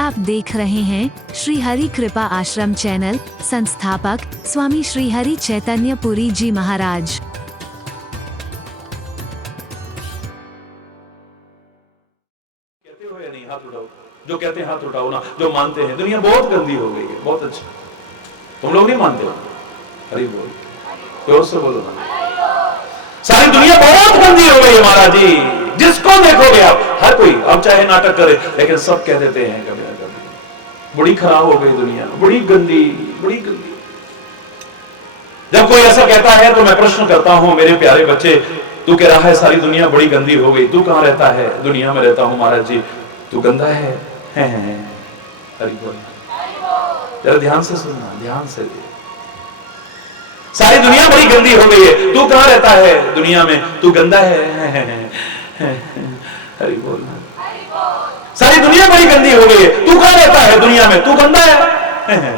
आप देख रहे हैं श्री हरि कृपा आश्रम चैनल। संस्थापक स्वामी श्री हरि चैतन्य पुरी जी महाराज। कहते हो या नहीं? हाथ उठाओ। जो कहते हैं हाथ उठाओ ना। जो मानते हैं। दुनिया बहुत गंदी हो गई है। बहुत अच्छा। तुम लोग नहीं मानते हो? हरि बोल। जोर से बोलो ना। सारी दुनिया बहुत गंदी हो गई है महाराज जी। जिसको देखोगे आप, हर कोई, अब चाहे नाटक करे, लेकिन सब कह देते हैं कभी ना कभी बड़ी खराब हो गई दुनिया, बड़ी गंदी, बड़ी गंदी। जब कोई ऐसा कहता है तो मैं प्रश्न करता हूं, मेरे प्यारे बच्चे, तू कह रहा है सारी दुनिया बड़ी गंदी हो गई, तू कहां रहता है? दुनिया में रहता हूं महाराज जी। तू गंदा है? हरि बोल। जरा ध्यान से सुनना, ध्यान से। सारी दुनिया बड़ी गंदी हो गई है, तू कहां रहता है? दुनिया में। तू गंदा है? हरि बोल। सारी दुनिया बड़ी गंदी हो गई है, तू कहां रहता है? दुनिया में। तू गंदा है?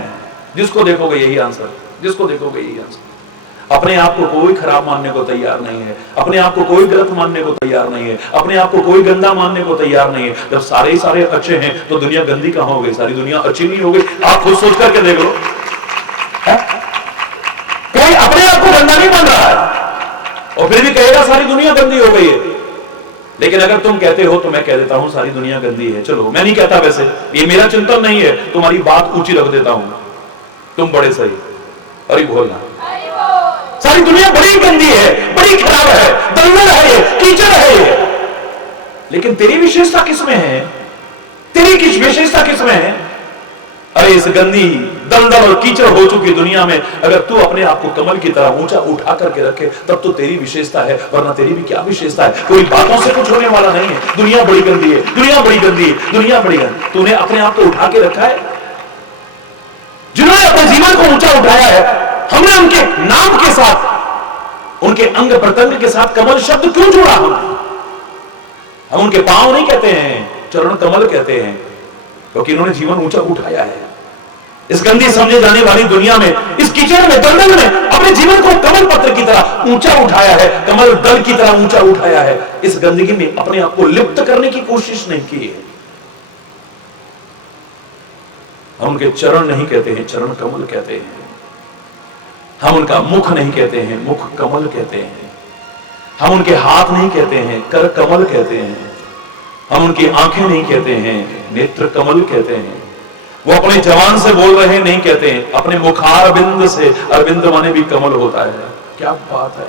जिसको देखोगे यही आंसर, जिसको देखोगे यही आंसर। अपने आप को कोई खराब मानने को तैयार नहीं है, अपने आप को कोई गलत मानने को तैयार नहीं है, अपने आप को कोई गंदा मानने को तैयार नहीं है। जब सारे सारे अच्छे हैं तो दुनिया गंदी कहां हो गई? सारी दुनिया अच्छी नहीं हो गई? आप खुद सोच करके देख लो। कोई अपने आप को गंदा नहीं मान रहा है और फिर भी कहेगा सारी दुनिया गंदी हो गई है। लेकिन अगर तुम कहते हो तो मैं कह देता हूं सारी दुनिया गंदी है। चलो, मैं नहीं कहता, वैसे ये मेरा चिंतन नहीं है, तुम्हारी बात ऊंची रख देता हूं, तुम बड़े सही। अरे बोलना, सारी दुनिया बड़ी गंदी है, बड़ी खराब है, दलदल है ये, कीचड़ है ये। लेकिन तेरी विशेषता किसमें है? तेरी किस विशेषता किसमें है? अरे इस गंदी, दलदल और कीचड़ हो चुकी दुनिया में अगर तू अपने आप को कमल की तरह ऊंचा उठा करके रखे तब तो तेरी विशेषता है, वरना तेरी भी क्या विशेषता है? कोई बातों से कुछ होने वाला नहीं है। दुनिया बड़ी गंदी है, दुनिया बड़ी गंदी है, दुनिया बड़ी गंदी। तूने अपने आप को उठा के रखा है? जिन्होंने अपने जीवन को ऊंचा उठाया है, हमने उनके नाम के साथ, उनके अंग प्रत्यंग के साथ कमल शब्द क्यों जोड़ा? हम उनके पांव नहीं कहते हैं, चरण कमल कहते हैं, क्योंकि इन्होंने जीवन ऊंचा उठाया है। इस गंदी समझे जाने वाली दुनिया में, इस कीचड़ में, दलदल में अपने जीवन को कमल पत्र की तरह ऊंचा उठाया है, कमल दल की तरह ऊंचा उठाया है। इस गंदगी में अपने आप को लिप्त करने की कोशिश नहीं की है। हम उनके चरण नहीं कहते हैं, चरण कमल कहते हैं। हम उनका मुख नहीं कहते हैं, मुख कमल कहते हैं। हम उनके हाथ नहीं कहते हैं, कर कमल कहते हैं। हम उनकी आंखें नहीं कहते हैं, नेत्र कमल कहते हैं। वो अपने जवान से बोल रहे नहीं कहते हैं, अपने मुखारविंद से, अरविंद माने भी कमल होता है। क्या बात है!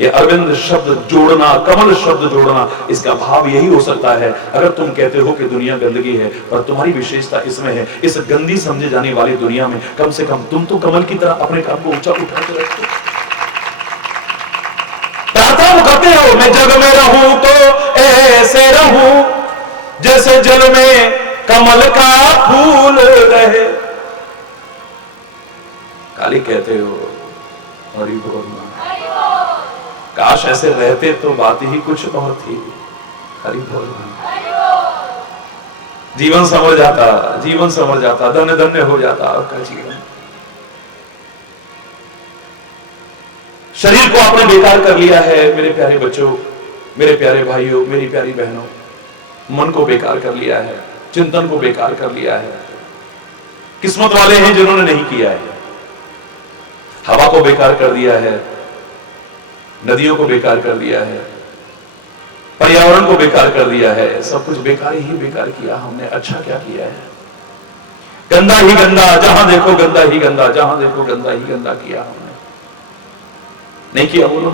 ये अरविंद शब्द जोड़ना, कमल शब्द जोड़ना, इसका भाव यही हो सकता है। अगर तुम कहते हो कि दुनिया गंदगी है पर तुम्हारी विशेषता इसमें है, इस गंदी समझे जाने वाली दुनिया में कम से कम तुम तो कमल की तरह अपने काम को ऊंचा उठा के रखो। प्रार्थना करते हो, मैं जग में रहूं तो ऐसे रहूं जैसे जल में कमल का फूल रहे। खाली कहते हो हरि बोल। काश ऐसे रहते तो बात ही कुछ और थी। हरि बोल। जीवन संवर जाता, जीवन संवर जाता, धन्य धन्य हो जाता आपका जीवन। शरीर को आपने बेकार कर लिया है मेरे प्यारे बच्चों, मेरे प्यारे भाइयों, मेरी प्यारी बहनों। मन को बेकार कर लिया है, चिंतन को बेकार कर लिया है। किस्मत वाले हैं जिन्होंने नहीं किया है। हवा को बेकार कर दिया है, नदियों को बेकार कर दिया है, पर्यावरण को बेकार कर दिया है। सब कुछ बेकार ही बेकार किया हमने। अच्छा क्या किया है? गंदा ही गंदा, जहां देखो गंदा ही गंदा, जहां देखो गंदा ही गंदा किया हमने। नहीं किया? बोलो।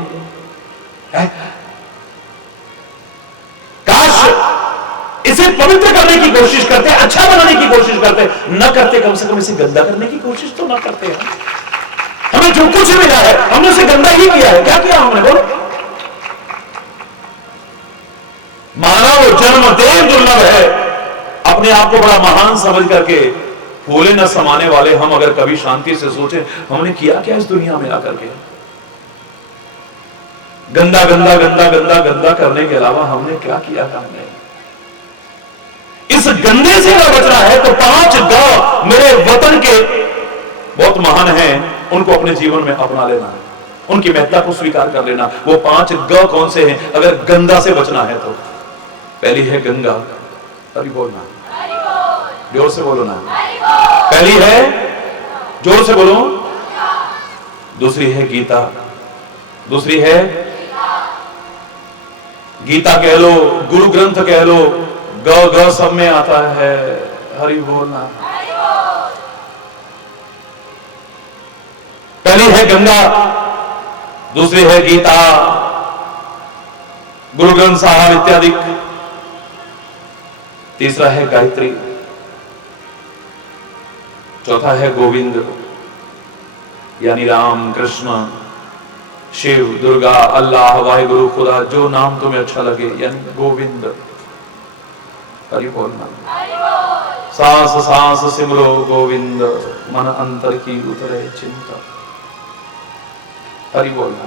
काश इसे पवित्र करने की कोशिश करते, अच्छा बनाने की कोशिश करते, न करते, कम से कम इसे गंदा करने की कोशिश तो ना करते हैं। हमें जो कुछ मिला है हमने उसे गंदा ही किया है। क्या किया हमने? बोलो। मानव जन्म देव दुर्लभ है। अपने आप को बड़ा महान समझ करके फूले न समाने वाले हम अगर कभी शांति से सोचें हमने किया क्या इस दुनिया में आकर के? गंदा गंदा गंदा गंदा गंदा करने के अलावा हमने क्या किया? हमने इस गंदे से अगर बचना है तो 5 ग मेरे वतन के बहुत महान हैं, उनको अपने जीवन में अपना लेना है, उनकी महत्ता को स्वीकार कर लेना। वो 5 ग कौन से हैं अगर गंदा से बचना है तो? पहली है गंगा। अभी बोलना। जोर से बोलो ना। पहली है, जोर से बोलो, दूसरी है गीता, दूसरी है गीता कह लो, गुरु ग्रंथ कह लो, ग सब में आता है। हरि बोलना। पहली है गंगा, दूसरी है गीता, गुरु ग्रंथ साहब इत्यादि, तीसरा है गायत्री, चौथा है गोविंद यानी राम, कृष्ण, शिव, दुर्गा, अल्लाह, वाहिगुरु, खुदा, जो नाम तुम्हें अच्छा लगे, यानी गोविंद। हरि बोलना। सांस सांस सिमरो गोविंद, मन अंतर की उतरे चिंता। हरि बोलना।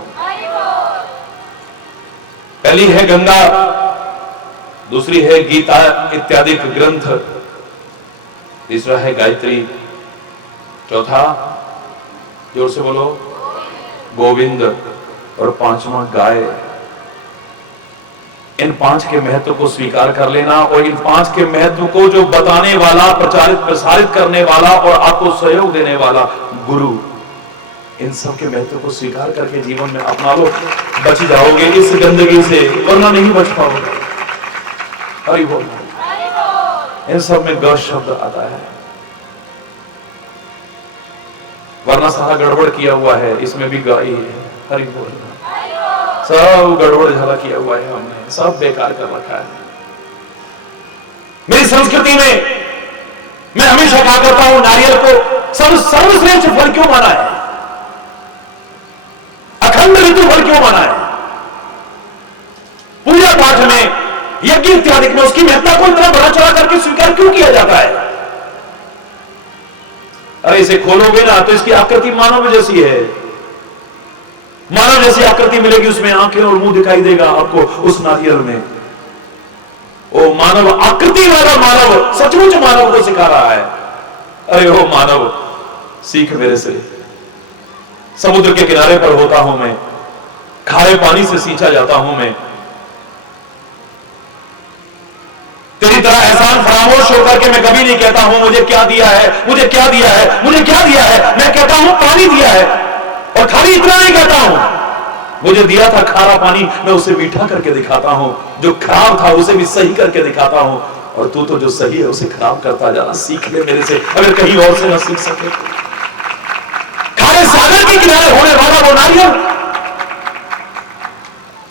पहली है गंगा, दूसरी है गीता इत्यादि ग्रंथ, तीसरा है गायत्री, चौथा जोर से बोलो गोविंद, और पांचवा गाय। इन पांच के महत्व को स्वीकार कर लेना, और इन पांच के महत्व को जो बताने वाला, प्रचारित प्रसारित करने वाला और आपको सहयोग देने वाला गुरु, इन सब के महत्व को स्वीकार करके जीवन में अपना लो, बच जाओगे इस गंदगी से, वरना नहीं बच पाओगे। हरि बोल। इन सब में ग शब्द आता है, वरना सारा गड़बड़ किया हुआ है, इसमें भी ग ही है। हरि बोल। सब गड़बड़ झाला किया हुआ है हमने, सब बेकार कर रखा है। मेरी संस्कृति में मैं हमेशा कहा करता हूं, नारियल को सर्वश्रेष्ठ फल क्यों माना है, अखंड ऋतु फल क्यों माना है, पूजा पाठ में, यज्ञ इत्यादि में उसकी महत्ता को इतना बड़ा चढ़ा करके स्वीकार क्यों किया जाता है? अरे इसे खोलोगे ना तो इसकी आकृति मानव जैसी है, मानव जैसी आकृति मिलेगी, उसमें आंखें और मुंह दिखाई देगा आपको उस नारियल में। ओ मानव, आकृति वाला मानव सचमुच मानव को सिखा रहा है। अरे ओ मानव, सीख मेरे से। समुद्र के किनारे पर होता हूं मैं, खारे पानी से सींचा जाता हूं मैं, तेरी तरह एहसान फरामोश होकर के मैं कभी नहीं कहता हूं मुझे क्या दिया है, मुझे क्या दिया है, मुझे क्या दिया है। मैं कहता हूं पानी दिया है, और खाली इतना नहीं कहता हूं, मुझे दिया था खारा पानी, मैं उसे मीठा करके दिखाता हूं, जो खराब था उसे भी सही करके दिखाता हूं, और तू तो जो सही है उसे खराब करता जाना। सीख ले मेरे से, अगर कहीं और से ना सीख सके। खारे सागर के किनारे होने वाला वो नारियल,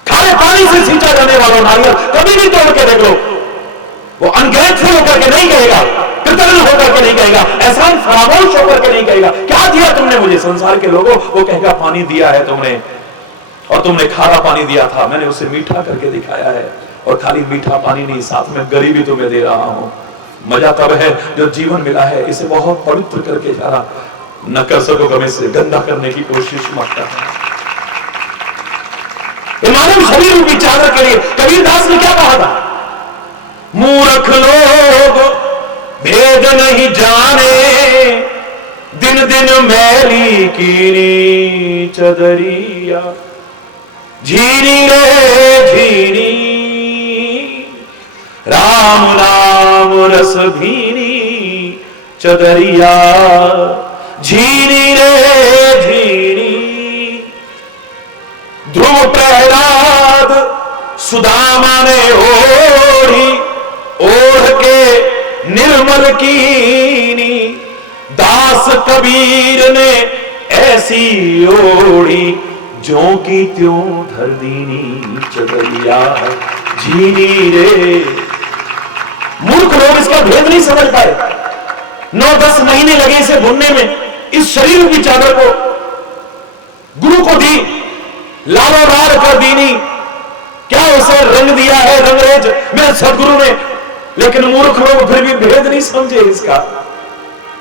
खारे पानी से सींचा जाने वाला नारियल कभी भी तोड़ के देख लो, वो अनग्रेटफुल होकर के नहीं कहेगा, कृतज्ञ होकर के नहीं कहेगा, एहसान फरामोश होकर के नहीं कहेगा क्या दिया तुमने मुझे। संसार के लोगों, वो कहेगा पानी दिया है तुमने, और तुमने खारा पानी दिया था, मैंने उसे मीठा करके दिखाया है, और खाली मीठा पानी नहीं, साथ में गरीबी तुम्हें दे रहा हूं। मजा तब है जब जीवन मिला है इसे बहुत पवित्र करके जाना, न कर सको कभी से गंदा करने की कोशिश मत करना। मानव शरीर रूपी चादर के लिए कबीरदास ने क्या कहा था? मूर्ख लोग भेद नहीं जाने, दिन दिन मैली कीनी चदरिया, झीनी रे झीनी राम नाम रस भीनी चदरिया, झीनी रे झीनी। ध्रुव प्रहलाद सुदामा ने ओढ़ी, ओढ़ के निर्मल कीनी, दास कबीर ने ऐसी ओढ़ी, जो की त्यों धर दीनी चदरिया, झीनी रे। मूर्ख लोग इसका भेद नहीं समझ पाए, 9-10 महीने लगे इसे बुनने में, इस शरीर की चादर को गुरु को दी, लालो लाल कर दीनी, क्या उसे रंग दिया है, रंगरेज मेरे सदगुरु ने। लेकिन मूर्ख लोग फिर भी भेद नहीं समझे इसका,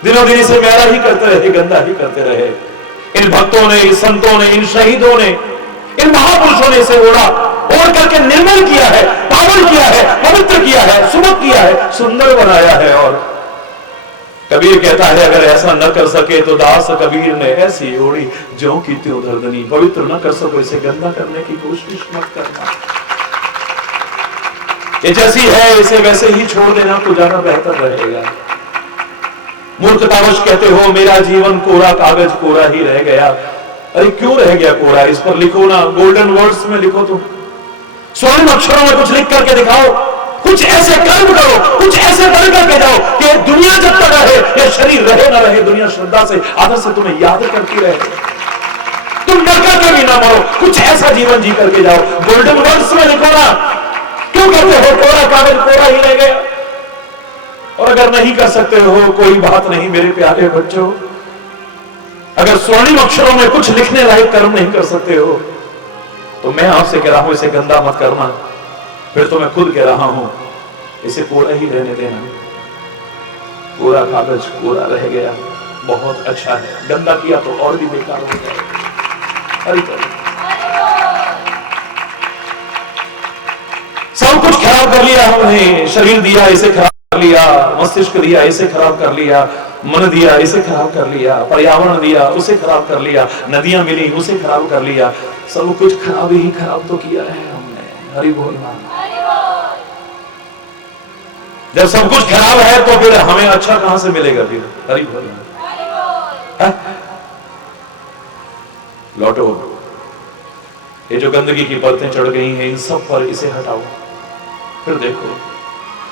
दिनों दिन इसे मैला ही करते रहे, गंदा ही करते रहे। इन भक्तों ने, इन संतों ने, इन शहीदों ने, इन महापुरुषों ने इसे ओढ़ा, ओढ़ करके निर्मल किया है, पावन किया है, पवित्र किया है, सुमुख किया है, सुंदर बनाया है। और कबीर कहता है अगर ऐसा न कर सके तो दास कबीर ने ऐसी ओढ़ी, ज्यों की त्यों धरदनी। पवित्र न कर सको इसे गंदा करने की कोशिश मत करना, ये जैसी है इसे वैसे ही छोड़ देना तो ज्यादा बेहतर रहेगा। मूर्खतावश कहते हो मेरा जीवन कोरा कागज कोरा ही रह गया। अरे क्यों रह गया कोरा? इस पर लिखो ना, गोल्डन वर्ड्स में लिखो, तुम स्वर्ण अक्षरों में कुछ लिख करके दिखाओ, कुछ ऐसे कर्म करो, कुछ ऐसे बन करके जाओ कि दुनिया जब तक रहे, या शरीर रहे ना रहे, दुनिया श्रद्धा से आदर से तुम्हें याद करती रहे, तुम मर करके भी ना मरो, कुछ ऐसा जीवन जी करके जाओ। गोल्डन वर्ड्स में लिखो ना। क्यों कहते हो कोरा कागज कोरा ही रह गया? और अगर नहीं कर सकते हो कोई बात नहीं मेरे प्यारे बच्चों, अगर स्वर्णिम अक्षरों में कुछ लिखने लायक कर्म नहीं कर सकते हो तो मैं आपसे कह रहा हूं इसे गंदा मत करना। फिर तो मैं खुद कह रहा हूं इसे कोरा ही रहने देना। कोरा कागज कोरा रह गया, बहुत अच्छा है, गंदा किया तो और भी बेकार हो जाए। हरि बोल। सब कुछ खराब कर लिया हमने, शरीर दिया इसे खराब कर लिया, मस्तिष्क दिया इसे खराब कर लिया, मन दिया इसे खराब कर लिया, पर्यावरण दिया उसे खराब कर लिया, नदियां मिली उसे खराब कर लिया, सब कुछ खराब ही खराब तो किया है हमने। हरि बोलना। जब सब कुछ खराब है तो फिर हमें अच्छा कहां से मिलेगा फिर? हरि बोलना। लौटो, ये जो गंदगी की परतें चढ़ गई हैं इन सब पर इसे हटाओ, फिर देखो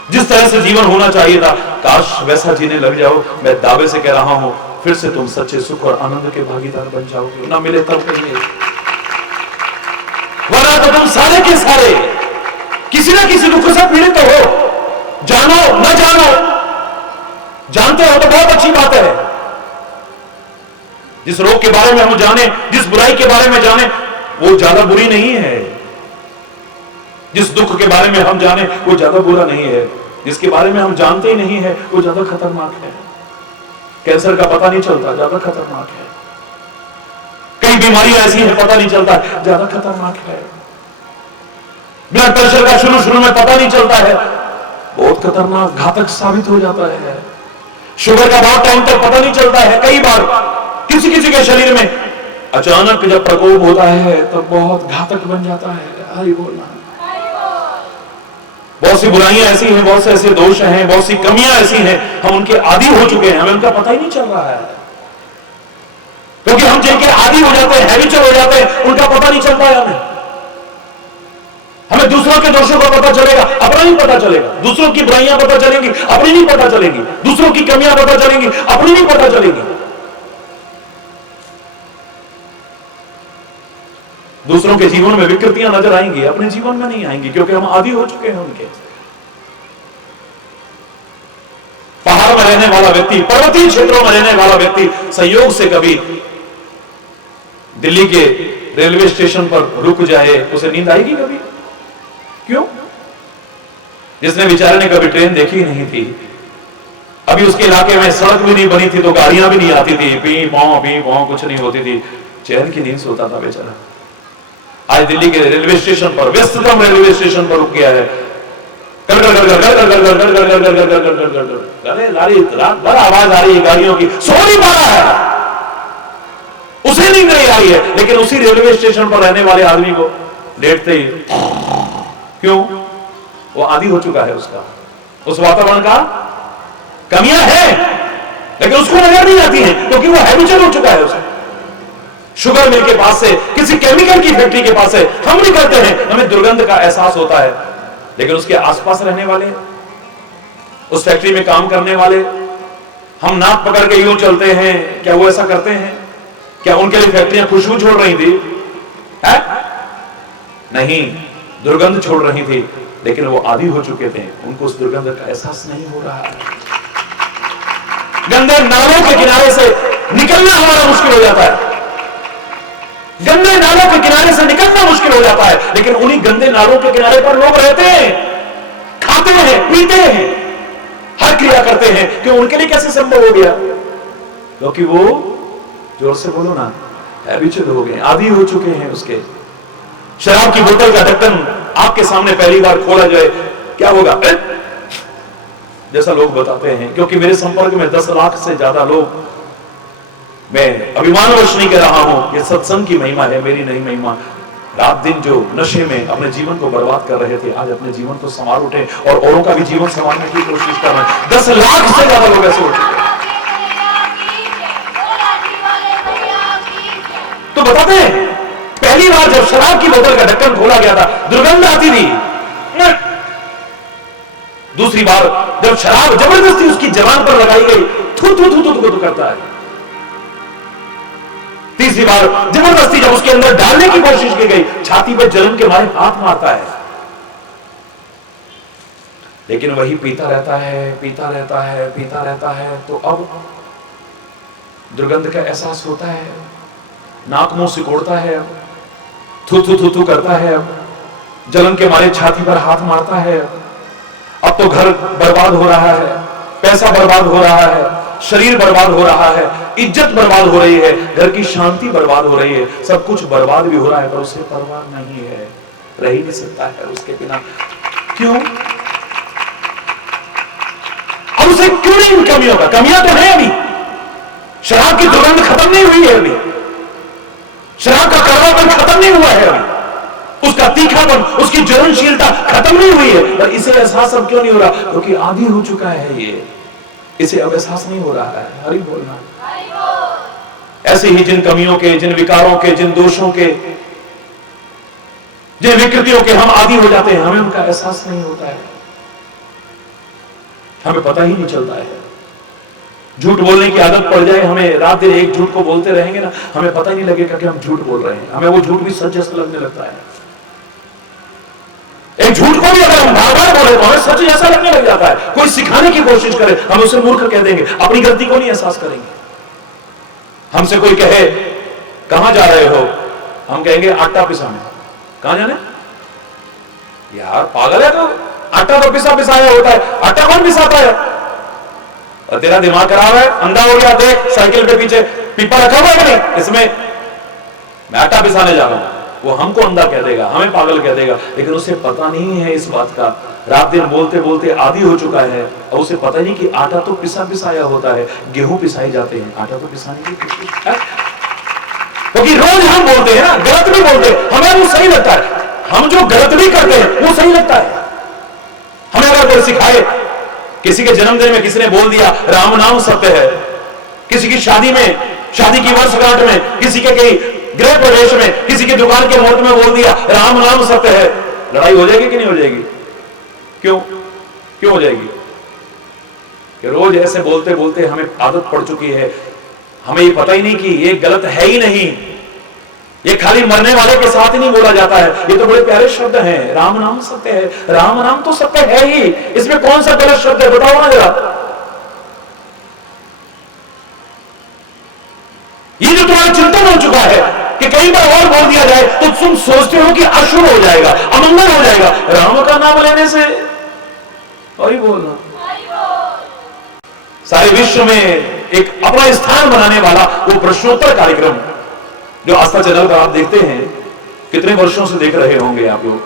जिस तरह से जीवन होना चाहिए था काश वैसा जीने लग जाओ। मैं दावे से कह रहा हूं फिर से तुम सच्चे सुख और आनंद के भागीदार बन जाओगे। ना मिले तब कहीं, वरना तो तुम सारे के सारे किसी ना किसी दुख से पीड़ित हो, जानो न जानो। जानते हो तो बहुत अच्छी बात है। जिस रोग के बारे में हम जाने, जिस बुराई के बारे में जाने, वो ज्यादा बुरी नहीं है। जिस दुख के बारे में हम जाने वो ज्यादा बुरा नहीं है। जिसके बारे में हम जानते ही नहीं है वो ज्यादा खतरनाक है। कैंसर का पता नहीं चलता, ज्यादा खतरनाक है। कई बीमारियां ऐसी हैं पता नहीं चलता, ज्यादा खतरनाक है। ब्लड प्रेशर का शुरू में पता नहीं चलता है, बहुत खतरनाक घातक साबित हो जाता है। शुगर का बहुत टाइम तक पता नहीं चलता है। कई बार किसी किसी के शरीर में अचानक जब प्रकोप होता है तो बहुत घातक बन जाता है। हरि बोलना। बहुत सी बुराइयां ऐसी हैं, बहुत से ऐसे दोष हैं, बहुत सी कमियां ऐसी हैं, हम उनके आदी हो चुके हैं, हमें उनका पता ही नहीं चल रहा है। क्योंकि हम जिनके आदी हो जाते हैं, हैबिचुअल हो जाते हैं, उनका पता नहीं चलता है हमें। हमें दूसरों के दोषों का पता चलेगा, अपना नहीं पता चलेगा। दूसरों की बुराइयां पता चलेंगी, अपनी नहीं पता चलेगी। दूसरों की कमियां पता चलेंगी, अपनी नहीं पता चलेगी। दूसरों के जीवन में विकृतियां नजर आएंगी, अपने जीवन में नहीं आएंगी, क्योंकि हम आदी हो चुके हैं उनके। पहाड़ में रहने वाला व्यक्ति, पर्वतीय क्षेत्रों में रहने वाला व्यक्ति संयोग से कभी दिल्ली के रेलवे स्टेशन पर रुक जाए, उसे नींद आएगी कभी? क्यों? जिसने बेचारे ने कभी ट्रेन देखी नहीं थी, अभी उसके इलाके में सड़क भी नहीं बनी थी तो गाड़ियां भी नहीं आती थी, पी पौ कुछ नहीं होती थी, चैन की नींद सोता था बेचारा। आज दिल्ली के रेलवे स्टेशन पर, व्यस्ततम रेलवे स्टेशन पर रुक गया है। रात भर आवाज आ रही है गाड़ियों की, सो नहीं पा रहा है, उसे नींद नहीं आ रही है, लेकिन उसी रेलवे स्टेशन पर रहने वाले आदमी को लेटते ही, क्यों? वो आदी हो चुका है उसका, उस वातावरण का कमियां है, लेकिन उसको नजर नहीं आती है क्योंकि वो हैबिचुअल हो चुका है उसे। शुगर मिल के पास से, किसी केमिकल की फैक्ट्री के पास से हम निकलते हैं, हमें दुर्गंध का एहसास होता है, लेकिन उसके आसपास रहने वाले, उस फैक्ट्री में काम करने वाले, हम नाक पकड़ के यूं चलते हैं, क्या वो ऐसा करते हैं? क्या उनके लिए फैक्ट्रियां खुशबू छोड़ रही थी? है? नहीं, दुर्गंध छोड़ रही थी, लेकिन वो आदी हो चुके थे, उनको उस दुर्गंध का एहसास नहीं हो रहा है। गंदे नालों के किनारे से निकलना हमारा मुश्किल हो जाता है, गंदे नालों के किनारे से निकलना मुश्किल हो जाता है, लेकिन उन्हीं गंदे नालों के किनारे पर लोग रहते हैं, खाते हैं, पीते हैं, हर क्रिया करते हैं। क्यों? उनके लिए कैसे संभव हो गया? क्योंकि वो, जोर से बोलो ना, हैबिचुअल हो गए, आदी हो चुके हैं उसके। शराब की बोतल का ढक्कन आपके सामने पहली बार खोला जाए, क्या होगा? जैसा लोग बताते हैं, क्योंकि मेरे संपर्क में 10 लाख से ज्यादा लोग, मैं अभिमानवश नहीं कह रहा हूं, ये सत्संग की महिमा है, मेरी नहीं महिमा। रात दिन जो नशे में अपने जीवन को बर्बाद कर रहे थे, आज अपने जीवन को संवार उठे और औरों का भी जीवन संवारने की कोशिश कर रहे हैं। 10 लाख से ज्यादा लोग ऐसे हो चुके हैं। बताते हैं पहली बार जब शराब की बोतल का ढक्कन खोला गया था दुर्गंध आती थी। दूसरी बार जब शराब जबरदस्ती उसकी जबान पर लगाई गई थू थू थू थू थू थू करता है। तीसरी बार जबरदस्ती जब उसके अंदर डालने की कोशिश की गई छाती पर जलन के मारे हाथ मारता है, लेकिन वही पीता रहता है पीता रहता है पीता रहता है। तो अब दुर्गंध का एहसास होता है, नाक मुंह सिकोड़ता है, थू थू थू थू करता है, जलन के मारे छाती पर हाथ मारता है। अब तो घर बर्बाद हो रहा है, पैसा बर्बाद हो रहा है, शरीर बर्बाद हो रहा है, इज्जत बर्बाद हो रही है, घर की शांति बर्बाद हो रही है, सब कुछ बर्बाद भी हो रहा है, पर उसे परवाह नहीं है, रह ही नहीं सकता है उसके बिना। क्यों? अब उसे क्यों नहीं इन कमियों का? कमियां तो है अभी, शराब की दुर्गंध खत्म नहीं हुई है अभी, शराब का कड़वापन खत्म नहीं हुआ है अभी, उसका तीखापन, उसकी ज्वलनशीलता खत्म नहीं हुई है, पर इसे एहसास अब क्यों नहीं हो रहा? क्योंकि आदी हो चुका है ये, इसे अब एहसास नहीं हो रहा है। हरि बोलना। ऐसे ही जिन कमियों के, जिन विकारों के, जिन दोषों के, जिन विकृतियों के हम आदी हो जाते हैं, हमें उनका एहसास नहीं होता है, हमें पता ही नहीं चलता है। झूठ बोलने की आदत पड़ जाए हमें, रात दिन एक झूठ को बोलते रहेंगे ना, हमें पता ही नहीं लगेगा कि हम झूठ बोल रहे हैं, हमें वो झूठ भी सच जैसा लगने लगता है। एक झूठ को भी अगर हम बार बार बोले तो हमें सच जैसा लगने लग जाता है। कोई सिखाने की कोशिश करे हम उसे मूर्ख कह देंगे, अपनी गलती को नहीं एहसास करेंगे। हमसे कोई कहे कहां जा रहे हो, हम कहेंगे आटा पिसाने। कहां जाने? यार पागल है तो, आटा तो पिसा पिसाया होता है, आटा कौन पिसाता है? और तेरा दिमाग खराब है, अंधा हो गया, देख साइकिल पे पीछे पीपा रखा हुआ है कि नहीं, इसमें मैं आटा पिसाने जा रहा हूं। वो हमको अंधा कह देगा, हमें पागल कह देगा, लेकिन उसे पता नहीं है इस बात का। रात दिन बोलते बोलते आदी हो चुका है और उसे पता नहीं कि आटा तो पिसा पिसाया होता है, गेहूं पिसाई जाते हैं, आटा तो पिसाने की कोशिश है। क्योंकि रोज हम बोलते हैं ना, गलत भी बोलते हैं, हमें वो सही लगता है, हम जो गलत भी करते हैं वो सही लगता है। हमें अगर कोई सिखाए, किसी के जन्मदिन में किसी ने बोल दिया राम नाम सत्य है, किसी की शादी में, शादी की वर्षगांठ में, किसी के कहीं गृह प्रवेश में, किसी की दुकान के मुहूर्त में बोल दिया राम नाम सत्य है, लड़ाई हो जाएगी कि नहीं हो जाएगी? क्यों क्यों हो जाएगी? कि रोज ऐसे बोलते बोलते हमें आदत पड़ चुकी है, हमें ये पता ही नहीं कि ये गलत है ही नहीं, ये खाली मरने वाले के साथ ही नहीं बोला जाता है। ये तो बड़े प्यारे शब्द हैं, राम नाम सत्य है, राम नाम तो सत्य है ही, इसमें कौन सा गलत शब्द है बताओ ना जरा। ये जो तुम्हारा चिंतन हो चुका है कि कई बार और बोल दिया जाए तो तुम सोचते हो कि अशुभ हो जाएगा, अमंगल हो जाएगा राम का नाम लेने से। वही बोलना, सारे विश्व में एक अपना स्थान बनाने वाला वो प्रश्नोत्तर कार्यक्रम जो आस्था चैनल पर आप देखते हैं, कितने वर्षों से देख रहे होंगे आप लोग,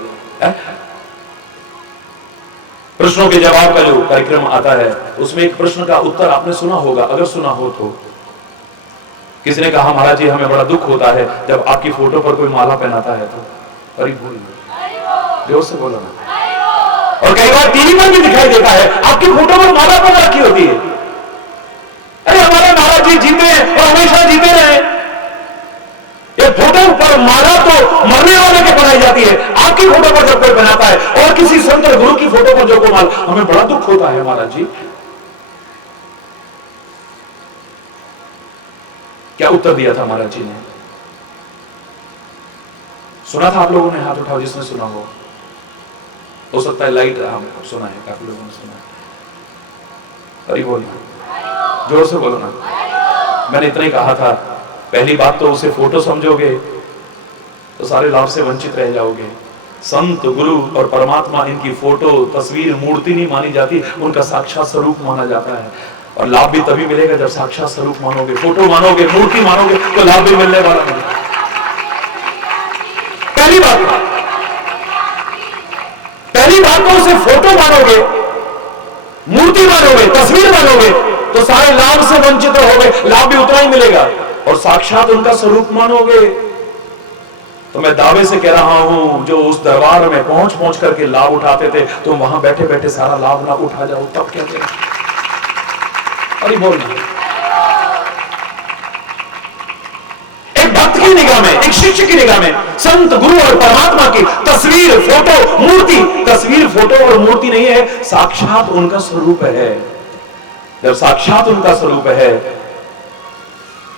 प्रश्नों के जवाब का जो कार्यक्रम आता है उसमें एक प्रश्न का उत्तर आपने सुना होगा, अगर सुना हो तो। किसी ने कहा महाराज जी हमें बड़ा दुख होता है जब आपकी फोटो पर कोई माला पहनाता है तो। अरे बोल जोर से बोलो ना। और कई बार टीवी पर भी दिखाई देता है आपकी फोटो पर माला बना रखी होती है। अरे हमारे महाराज जी जीते हैं और हमेशा जीते रहे। ये फोटो पर माला तो मरने वाले की बनाई जाती है, आपकी फोटो पर जब कोई बनाता है और किसी संत और गुरु की फोटो पर जो कोई माला, हमें बड़ा दुख होता है महाराज जी। क्या उत्तर दिया था महाराज जी ने? सुना था आप लोगों ने? हाथ उठाओ जिसने सुना हो सकता है लाइट सुना है, काफी लोगों ने सुना है। अरे बोलना, जोर से बोलो ना। मैंने इतना ही कहा था, पहली बात तो उसे फोटो समझोगे तो सारे लाभ से वंचित रह जाओगे। संत गुरु और परमात्मा इनकी फोटो तस्वीर मूर्ति नहीं मानी जाती, उनका साक्षात स्वरूप माना जाता है। और लाभ भी तभी मिलेगा जब साक्षात स्वरूप मानोगे, फोटो मानोगे, मूर्ति मानोगे तो लाभ भी मिलने वाला नहीं। पहली बात तो उसे फोटो मानोगे, मूर्ति मानोगे, तस्वीर मानोगे तो सारे लाभ से वंचित रहोगे, लाभ भी उतना ही मिलेगा। और साक्षात उनका स्वरूप मानोगे तो मैं दावे से कह रहा हूं, जो उस दरबार में पहुंच पहुंच करके लाभ उठाते थे, तुम वहां बैठे बैठे सारा लाभ ना उठा जाओ तब कहते हैं। अरे बोलना, एक भक्त की निगाह में, एक शिष्य की निगाह में संत, गुरु और परमात्मा की तस्वीर, फोटो, मूर्ति, तस्वीर, फोटो और मूर्ति नहीं है, साक्षात उनका स्वरूप है। जब साक्षात उनका स्वरूप है,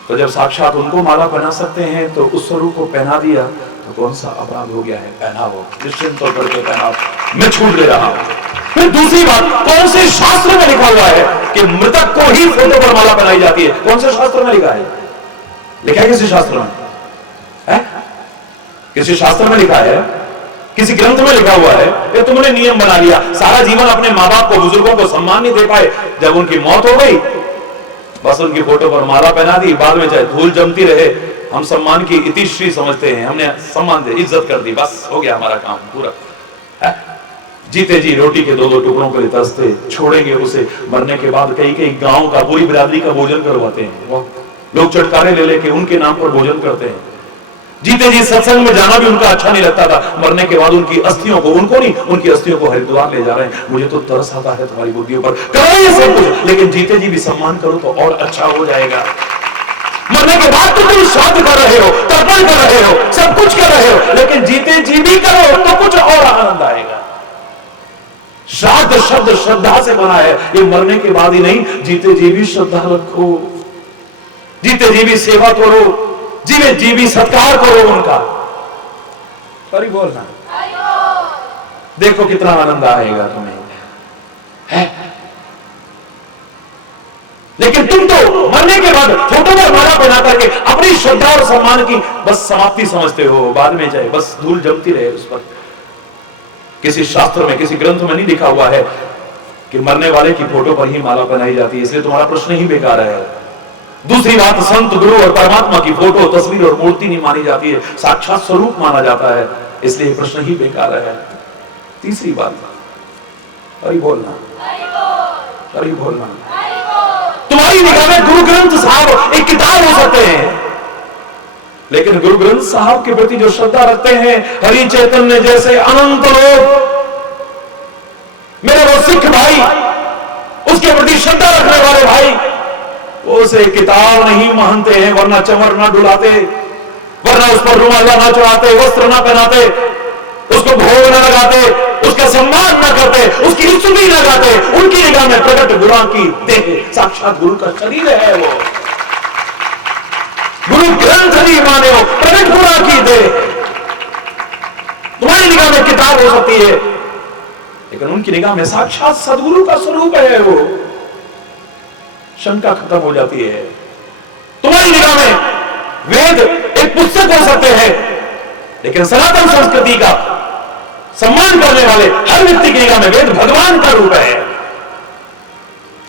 तो जब साक्षात उनको माला पहना सकते हैं, तो उस स्वरूप को पहना दिया तो कौन सा अपराध हो गया है? पहनाओ, निश्चिंत तौर पर पहनाओ, मैं छूट दे रहा हूं। फिर दूसरी बात, कौन से शास्त्र में लिखा हुआ है कि मृतक को ही फोटो पर माला पहनाई जाती है? कौन से शास्त्र में लिखा है? लिखा है किसी शास्त्र में? है? किसी शास्त्र में लिखा है? किसी ग्रंथ में लिखा हुआ है? ये तुमने नियम बना लिया, सारा जीवन अपने माँ बाप को, बुजुर्गों को सम्मान नहीं दे पाए, जब उनकी मौत हो गई बस उनकी फोटो पर माला पहना दी, बाद में चाहे धूल जमती रहे, हम सम्मान की इतिश्री समझते हैं, हमने सम्मान दे, इज्जत कर दी, बस हो गया हमारा काम पूरा। है? जीते जी रोटी के दो दो टुकड़ों के लिए तरसते, छोड़ेंगे उसे, मरने के बाद कई कई गांव का, पूरी बिरादरी का भोजन करवाते हैं, लोग चटकारे ले लेके उनके नाम पर भोजन करते हैं। जीते जी सत्संग में जाना भी उनका अच्छा नहीं लगता था, मरने के बाद उनकी अस्थियों को, उनको नहीं, उनकी अस्थियों को हरिद्वार ले जा रहे हैं। मुझे तो तरस आता है तुम्हारी बुद्धियों पर, करो ये सब कुछ, लेकिन जीते जी भी सम्मान करो तो और अच्छा हो जाएगा। मरने के बाद तो तुम श्राद्ध कर रहे हो, तर्पण कर रहे हो, सब कुछ कर रहे हो, लेकिन जीते जी भी करो तो कुछ और आनंद आएगा। श्राद्ध शब्द श्रद्धा से बना है, ये मरने के बाद ही नहीं, जीते जी भी श्रद्धा रखो, जीते जी भी सेवा करो, जीवे जी भी सत्कार करो उनका। सॉरी बोलना, देखो कितना आनंद आएगा तुम्हें, है? लेकिन तुम तो मरने के बाद फोटो पर माला बना करके अपनी श्रद्धा और सम्मान की बस समाप्ति समझते हो, बाद में जाए बस धूल जमती रहे उस पर। किसी शास्त्र में, किसी ग्रंथ में नहीं लिखा हुआ है कि मरने वाले की फोटो पर ही माला पहनाई जाती है, इसलिए तुम्हारा प्रश्न ही बेकार है। दूसरी बात, संत, गुरु और परमात्मा की फोटो, तस्वीर और मूर्ति नहीं मानी जाती है, साक्षात स्वरूप माना जाता है, इसलिए प्रश्न ही बेकार है। तीसरी बात, अरे बोलना, अरे बोलना, तुम्हारी निगाह में गुरु ग्रंथ साहब एक किताब हो सकते हैं, लेकिन गुरु ग्रंथ साहब के प्रति जो श्रद्धा रखते हैं, हरि चैतन्य जैसे अनंत लोग, मेरे वो सिख भाई, उसके प्रति श्रद्धा रखने वाले भाई, वो उसे किताब नहीं मानते हैं, वरना चमर ना डुलाते, वरना उस पर रुमाला ना चढ़ाते, वस्त्र ना पहनाते, उसको भोग ना लगाते, उसका सम्मान ना करते, उसकी स्तुति ना गाते। उनकी निगाह में प्रकट गुरु की देह, साक्षात गुरु का शरीर है वो। गुरु ग्रंथ नहीं माने हो, प्रकट गुरु की देह। तुम्हारी निगाह में किताब हो सकती है, लेकिन उनकी निगाह में साक्षात सदगुरु का स्वरूप है वो। शंका खत्म हो जाती है। तुम्हारी निगाह में वेद एक पुस्तक हो सकते हैं, लेकिन सनातन संस्कृति का सम्मान करने वाले हर व्यक्ति की निगाह में वेद भगवान का रूप है।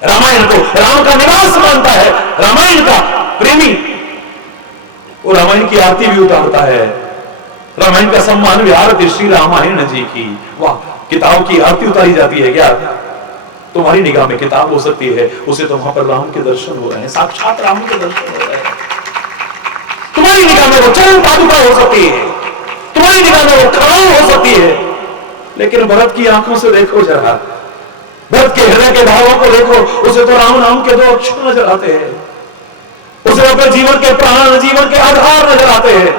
रामायण को राम का निवास मानता है, रामायण का प्रेमी वो रामायण की आरती भी उतारता है, रामायण का सम्मान भी आरती श्री रामायण जी की। वाह, किताब की आरती उतारी जाती है क्या? तुम्हारी निगाह में किताब हो सकती है, उसे तो वहां पर राम के दर्शन हो रहे हैं, साक्षात राम के दर्शन हो रहे हैं। तुम्हारी निगाह में वो चरण पादुका हो सकती है, तुम्हारी निगाह में वो खड़ाऊ हो सकती है, लेकिन भरत की आंखों से देखो जरा, भरत के हृदय के भावों को देखो, उसे तो राम नाम के 2 अक्षर नजर आते हैं, उसे अपने जीवन के प्राण, जीवन के आधार नजर आते हैं,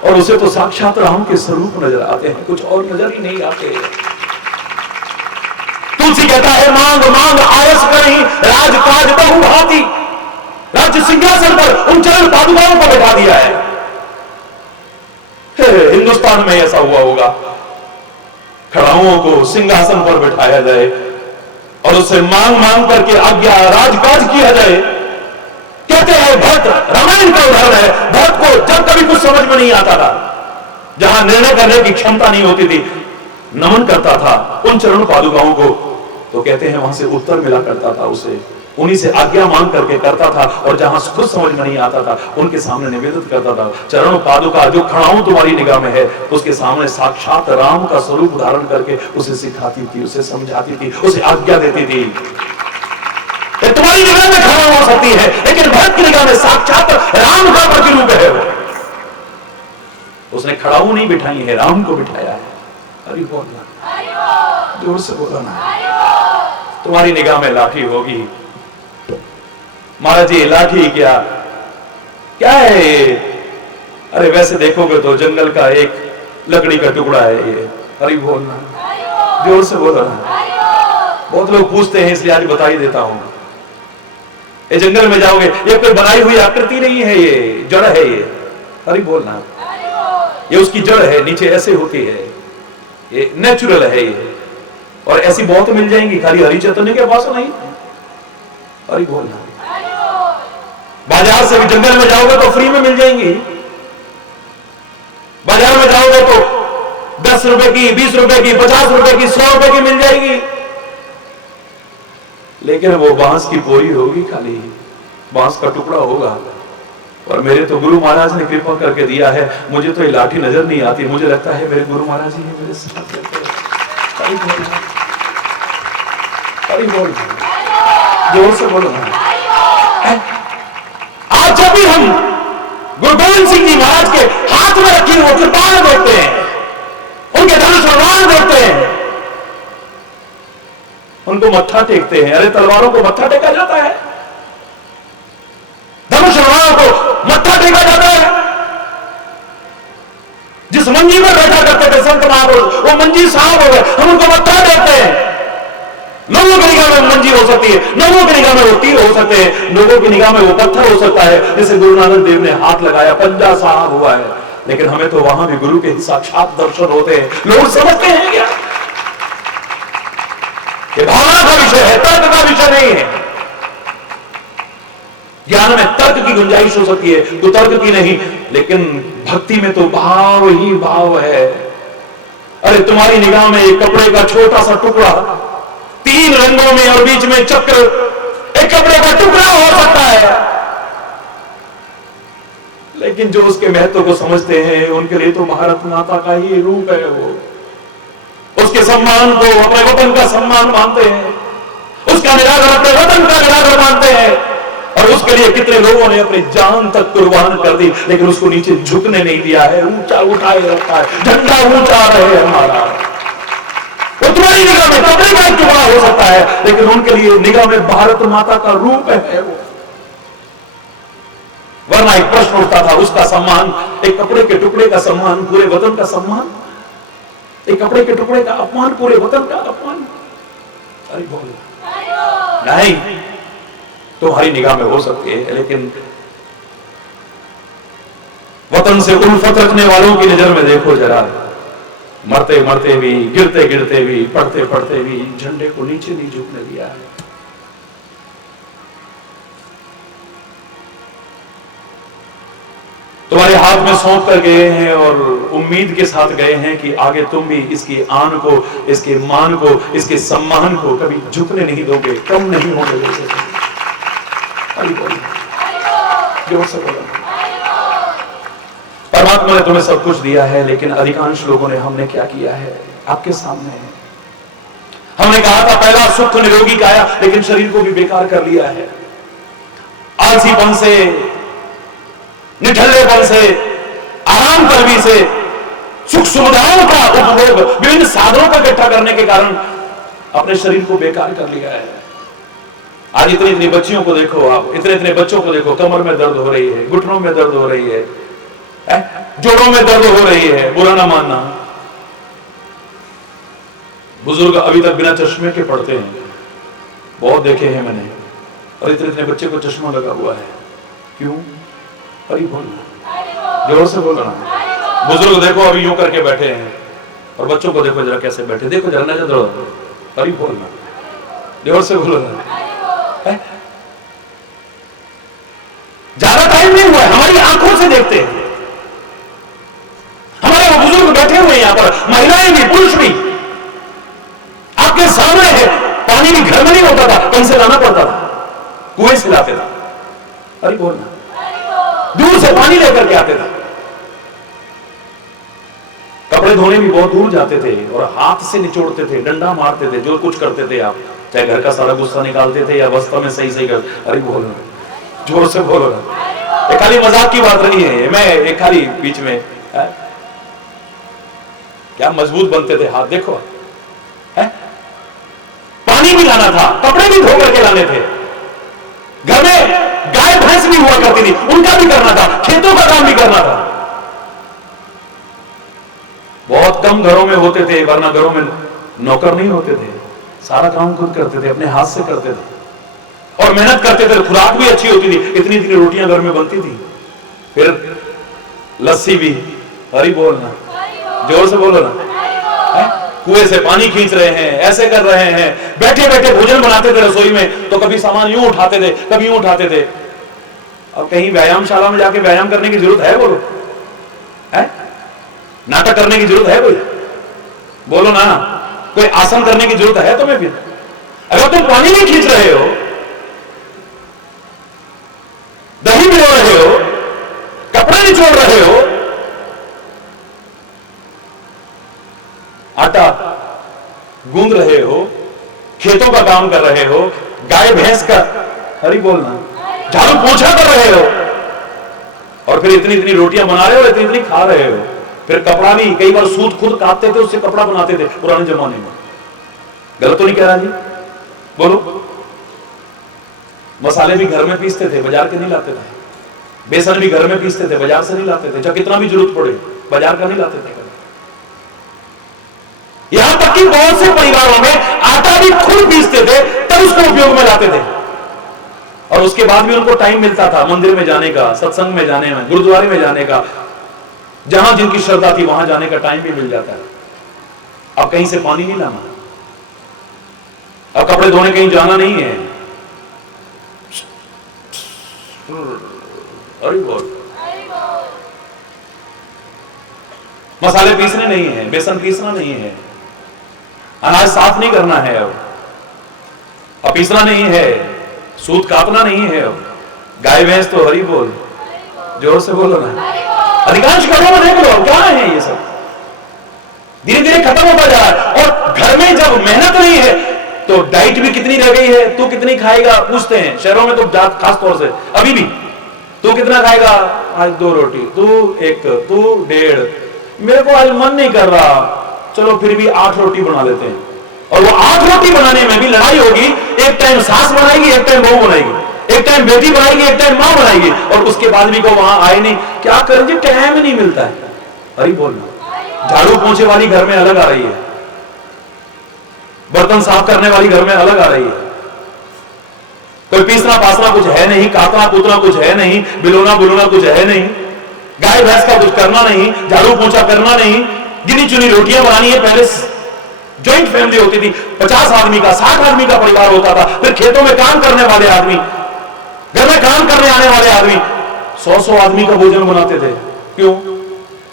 और उसे तो साक्षात राम के स्वरूप नजर आते हैं, कुछ और नजर ही नहीं आते। तुलसी कहता है, मांग मांग आयस करही राजकाज बहु भांति, राज्य सिंहासन पर उन चरण पादुकाओं को बैठा दिया है। हिंदुस्तान में ऐसा हुआ होगा, खड़ाओं को सिंहासन पर बैठाया जाए और उससे मांग मांग करके आज्ञा राजकाज किया जाए। कहते हैं भरत, रामायण का उदाहरण है, भरत को जब कभी कुछ समझ में नहीं आता था, जहां निर्णय करने की क्षमता नहीं होती थी, नमन करता था उन चरण पादुकाओं को, तो कहते हैं वहां से उत्तर मिला करता था उसे, उन्हीं से आज्ञा मांग करके करता था, और जहां खुद समझ में नहीं आता था उनके सामने निवेदित करता था। चरण पादुका जो खड़ाऊं तुम्हारी निगाह में है, उसके सामने साक्षात राम का स्वरूप धारण करके उसे सिखाती थी, उसे समझाती थी, उसे आज्ञा देती थी। तुम्हारी निगाह में खड़ा हो सकती है, लेकिन भरत की निगाह में साक्षात राम का प्रतिरूप है वो। उसने खड़ाऊ नहीं बिठाई है, राम को बिठाया है। अरे बोलना, जोर से बोलो ना। तुम्हारी निगाह में लाठी होगी, महाराज जी लाठी क्या क्या है? अरे वैसे देखोगे तो जंगल का एक लकड़ी का टुकड़ा है ये। हरि बोलना, जोर से बोलो ना। बहुत लोग पूछते हैं इसलिए आज बता ही देता हूं। ये जंगल में जाओगे, ये कोई बनाई हुई आकृति नहीं है, ये जड़ है ये। हरि बोलना, ये उसकी जड़ है, नीचे ऐसे होती है, ये नेचुरल है ये। और ऐसी बहुत मिल जाएंगी, खाली हरि चैतन्य के पास नहीं। हरि बोलना, बाजार से भी जंगल में जाओगे तो फ्री में मिल जाएंगी। बाजार में जाओगे तो 10 रुपए की, 20 रुपए की, 50 रुपए की, 100 रुपए की मिल जाएगी, लेकिन वो बांस की बोरी होगी, खाली बांस का टुकड़ा होगा। और मेरे तो गुरु महाराज ने कृपा करके दिया है, मुझे तो ये लाठी नजर नहीं आती, मुझे लगता है मेरे गुरु महाराज ही है मेरे साथ। हरि बोल, जोर से बोलो। आज जब भी हम गुरु गोविंद सिंह जी महाराज के हाथ में रखी वो कृपाण देखते हैं, उनके धनुष देखते हैं, उनको मत्था टेकते हैं। अरे तलवारों को मत्था टेका जाता है, धनुष को मत्था टेका जाता है। जिस मंजी में बैठा करते थे संत महापुरुष, वो मंजी साहब हो गए, हम उनको मत्था टेकते हैं। लोगों की निगाह में मंजी हो सकती है, लोगों की निगाह में वो तीर हो सकते हैं, लोगों की निगाह में वो पत्थर हो सकता है। जैसे गुरु नानक देव ने हाथ लगाया, पंजा साहब हुआ है, लेकिन हमें तो वहां भी गुरु के साक्षात दर्शन होते हैं। लोग समझते हैं क्या? ये भावना का विषय है, तर्क का विषय नहीं है। ज्ञान में तर्क की गुंजाइश हो सकती है, तो तर्क की नहीं, लेकिन भक्ति में तो भाव ही भाव है। अरे तुम्हारी निगाह में एक कपड़े का छोटा सा टुकड़ा, 3 रंगों में और बीच में चक्र, एक कपड़े का टुकड़ा हो सकता है, लेकिन जो उसके महत्व को समझते हैं, उनके लिए तो भारत माता का ही रूप है। वो उसके सम्मान को अपने वतन का सम्मान मानते हैं, उसका निराकर अपने वतन का निराकर मानते हैं। और उसके लिए कितने लोगों ने अपनी जान तक कुर्बान कर दी, लेकिन उसको नीचे झुकने नहीं दिया है, ऊंचा उठाए रखा है, झंडा ऊंचा रहे हमारा। वो तुम्हारी निगाह में कपड़े का एक टुकड़ा हो सकता है, लेकिन उनके लिए निगाह में भारत माता का रूप है वो। वरना एक प्रश्न उठता था, उसका सम्मान, एक कपड़े के टुकड़े का सम्मान, पूरे वतन का सम्मान, एक कपड़े के टुकड़े का अपमान, पूरे वतन का अपमान। अरे बोलो नहीं, तुम्हारी निगाह में हो सकती है, लेकिन वतन से उल्फत रखने वालों की नजर में देखो जरा, मरते मरते भी, गिरते गिरते भी, पढ़ते पढ़ते भी झंडे को नीचे नहीं झुकने दिया है। तुम्हारे हाथ में सौंप कर गए हैं और उम्मीद के साथ गए हैं कि आगे तुम भी इसकी आन को, इसके मान को, इसके सम्मान को कभी झुकने नहीं दोगे, कम नहीं होने दोगे। जोर से बोलो। परमात्मा ने तुम्हें सब कुछ दिया है, लेकिन अधिकांश लोगों ने, हमने क्या किया है आपके सामने है। हमने कहा था पहला सुख निरोगी काया, लेकिन शरीर को भी बेकार कर लिया है। आलसीपन से, निठल्लेपन से, आराम कर्मी से, सुख सुविधाओं का उपभोग, विभिन्न साधनों का इकट्ठा करने के कारण अपने शरीर को बेकार कर लिया है। आज इतनी इतनी बच्चियों को देखो, आप इतने इतने बच्चों को देखो, कमर में दर्द हो रही है, घुटनों में दर्द हो रही है, जोड़ों में दर्द हो रही है। बुरा ना मानना, बुजुर्ग अभी तक बिना चश्मे के पढ़ते हैं, बहुत देखे हैं मैंने। और इतने इतने बच्चे को चश्मा लगा हुआ है, क्यों? हरि बोलना, जोर से बोलना। बुजुर्ग देखो अभी यूं करके बैठे हैं, और बच्चों को देखो जरा कैसे बैठे, देखो जरा नजर दो। हरि बोलना, जोर से बोलना। ज्यादा टाइम नहीं हुआ है, हमारी आंखों से देखते हैं। हमारे वो बुजुर्ग बैठे हुए हैं यहाँ पर, महिलाएं भी, पुरुष भी, आपके सामने है। पानी भी घर में नहीं होता था, कहीं से लाना पड़ता था, कुएं से लाते था। अरे बोलना, दूर से पानी लेकर के आते थे। कपड़े धोने भी बहुत दूर जाते थे और हाथ से निचोड़ते थे, डंडा मारते थे, जो कुछ करते थे आप, चाहे घर का सारा गुस्सा निकालते थे या बस्ता में सही सही कर। अरे बोलो, जोर से बोलो ना, ये खाली मजाक की बात नहीं है। मैं एक खाली बीच में क्या मजबूत बनते थे हाथ, देखो है? पानी भी लाना था, कपड़े भी धो करके लाने थे, घर में गाय भैंस भी हुआ करती थी, उनका भी करना था, खेतों का काम भी करना था। बहुत कम घरों में होते थे, वरना घरों में नौकर नहीं होते थे, सारा काम खुद करते थे, अपने हाथ से करते थे और मेहनत करते थे। खुराक भी अच्छी होती थी, इतनी इतनी रोटियां घर में बनती थी। फिर लस्सी भी, हरी बोलना, जोर से बोलो ना। कुएं से पानी खींच रहे हैं, ऐसे कर रहे हैं, बैठे बैठे भोजन बनाते थे रसोई में, तो कभी सामान यूं उठाते थे, कभी यूं उठाते थे। अब कहीं व्यायामशाला में जाके व्यायाम करने की जरूरत है? बोलो, है? नाटक करने की जरूरत है कोई? बोलो ना, कोई आसन करने की जरूरत है तुम्हें? फिर अगर तुम पानी नहीं खींच रहे हो, दही भिगो रहे हो, कपड़े निचोड़ रहे हो, आटा गूंद रहे हो, खेतों का काम कर रहे हो, गाय भैंस का, हरी बोलना, झाड़ू पोछा कर रहे हो, और फिर इतनी इतनी रोटियां बना रहे हो, इतनी इतनी खा रहे हो। फिर कपड़ा भी कई बार सूत खुद काटते थे, उससे कपड़ा बनाते थे पुराने जमाने में। गलत तो नहीं कह रहा जी? बोलो। मसाले भी घर में पीसते थे, बाजार के नहीं लाते थे। बेसन भी घर में पीसते थे, बाजार से नहीं लाते थे। चाहे कितना भी जरूरत पड़े, बाजार का नहीं लाते थे। यहां तक कि बहुत से परिवारों में आटा भी खुद पीसते थे, तब उसको उपयोग में लाते थे। और उसके बाद भी उनको टाइम मिलता था मंदिर में जाने का, सत्संग में जाने में, गुरुद्वारे में जाने का, जहां जिनकी श्रद्धा थी वहां जाने का टाइम भी मिल जाता है। अब कहीं से पानी नहीं लाना, अब कपड़े धोने कहीं जाना नहीं है। अरे बोल, मसाले पीसने नहीं है, बेसन पीसना नहीं है, अनाज साफ नहीं करना है, अब पीसना नहीं है, सूत काटना नहीं है। अब गाय भैंस तो हरी बोल, जोर से बोलो ना। अधिकांश घरों में देख लो क्या है, ये सब धीरे धीरे खत्म होता जा रहा है। और घर में जब मेहनत नहीं है तो डाइट भी कितनी रह गई है, तू कितनी खाएगा पूछते हैं शहरों में तो खास तौर से। अभी भी तू कितना खाएगा? आज 2 रोटी, तू 1, तू 1.5, मेरे को आज मन नहीं कर रहा, चलो फिर भी 8 रोटी बना लेते हैं। और वो 8 रोटी बनाने में भी लड़ाई होगी, एक टाइम सास बनाएगी, एक टाइम बहू बनाएगी, एक टाइम बेटी बनाएगी, एक टाइम मां बनाएगी, और उसके बाद भी को वहां आए नहीं, क्या करें जी, टाइम नहीं मिलता है। अरे बोलना, झाड़ू पोंछे वाली घर में अलग आ रही है, बर्तन साफ करने वाली घर में अलग आ रही है। कोई पीसना पासना कुछ है नहीं, काटना कूटना कुछ है नहीं, बिलोना बुलोना कुछ है नहीं, गाय भैंस का कुछ करना नहीं, झाड़ू पोंछा करना नहीं, गिनी चुनी रोटियां बनानी है। पहले जॉइंट फैमिली होती थी, 50 आदमी का, 60 आदमी का परिवार होता था। फिर खेतों में काम करने वाले आदमी, घर में काम करने आने वाले आदमी 100 आदमी का भोजन बनाते थे। क्यों?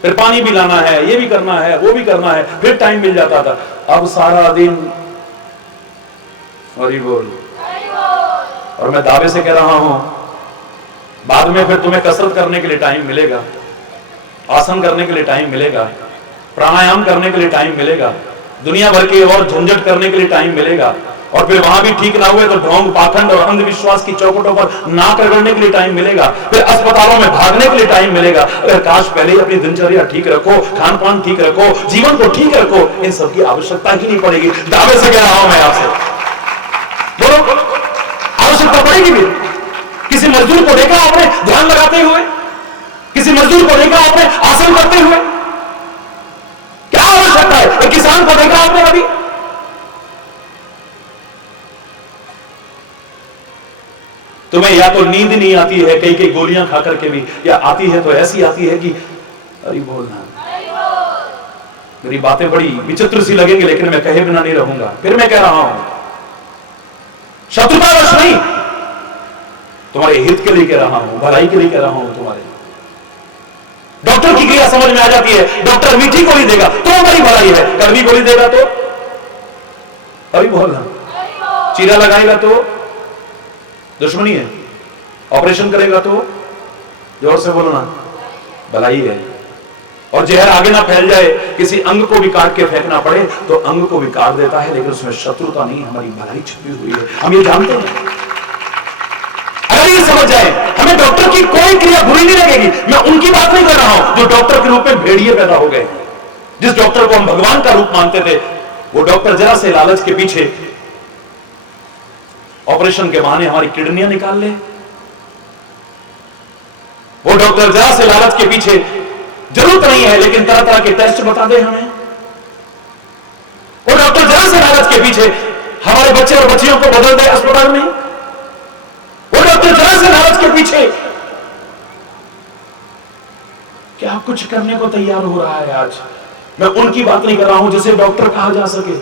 फिर पानी भी लाना है, ये भी करना है, वो भी करना है, फिर टाइम मिल जाता था। अब सारा दिन, हरि बोल, और मैं दावे से कह रहा हूं, बाद में फिर तुम्हें कसरत करने के लिए टाइम मिलेगा, आसन करने के लिए टाइम मिलेगा, प्राणायाम करने के लिए टाइम मिलेगा, दुनिया भर के और झंझट करने के लिए टाइम मिलेगा। और फिर वहां भी ठीक ना हुए तो ढोंग पाखंड और अंधविश्वास की चौखटों पर नाक रगड़ने के लिए टाइम मिलेगा, फिर अस्पतालों में भागने के लिए टाइम मिलेगा। अगर काश पहले ही अपनी दिनचर्या ठीक रखो, खान पान ठीक रखो, जीवन को ठीक रखो, इन सब की आवश्यकता ही नहीं पड़ेगी। दावे से कह रहा हूं मैं आपसे, बोलो, आवश्यकता पड़ेगी भी? किसी मजदूर को देखा आपने ध्यान लगाते हुए? किसी मजदूर को देखा आपने आसन करते हुए? क्या आवश्यकता है? एक किसान को देखा आपने कभी? तुम्हें या तो नींद नहीं आती है कई कई गोलियां खा करके भी, या आती है तो ऐसी आती है कि अरे बोलना, मेरी बातें बड़ी विचित्र सी लगेंगी लेकिन मैं कहे बिना नहीं रहूंगा। फिर मैं कह रहा हूं, शत्रुतावश नहीं, तुम्हारे हित के लिए कह रहा हूं, भलाई के लिए कह रहा हूं तुम्हारे। डॉक्टर की क्रिया समझ में आ जाती है, डॉक्टर मीठी गोली देगा तो हमारी भलाई है, कड़वी गोली देगा तो अरे बोलना, चीरा लगाएगा तो दुश्मनी है, ऑपरेशन करेगा तो जोर से बोलना भलाई है। और जहर आगे ना फैल जाए, किसी अंग को भी काट के फेंकना पड़े तो अंग को भी काट देता है, लेकिन उसमें शत्रुता नहीं, हमारी भलाई छिपी हुई है, हम ये जानते हैं। अगर ये समझ जाए, हमें डॉक्टर की कोई क्रिया बुरी नहीं लगेगी। मैं उनकी बात नहीं कर रहा हूं जो डॉक्टर के रूप में भेड़िए पैदा हो गए। जिस डॉक्टर को हम भगवान का रूप मानते थे, वो डॉक्टर जरा से लालच के पीछे ऑपरेशन के बहाने हमारी किडनियां निकाल ले। वो डॉक्टर जरा से लालच के पीछे, जरूरत नहीं है लेकिन तरह तरह के टेस्ट बता दे हमें, लालच के पीछे हमारे बच्चे और बच्चियों को बदल दे अस्पताल में, वो डॉक्टर जरा से लालच के पीछे क्या कुछ करने को तैयार हो रहा है। आज मैं उनकी बात नहीं कर रहा हूं जिसे डॉक्टर कहा जा सके।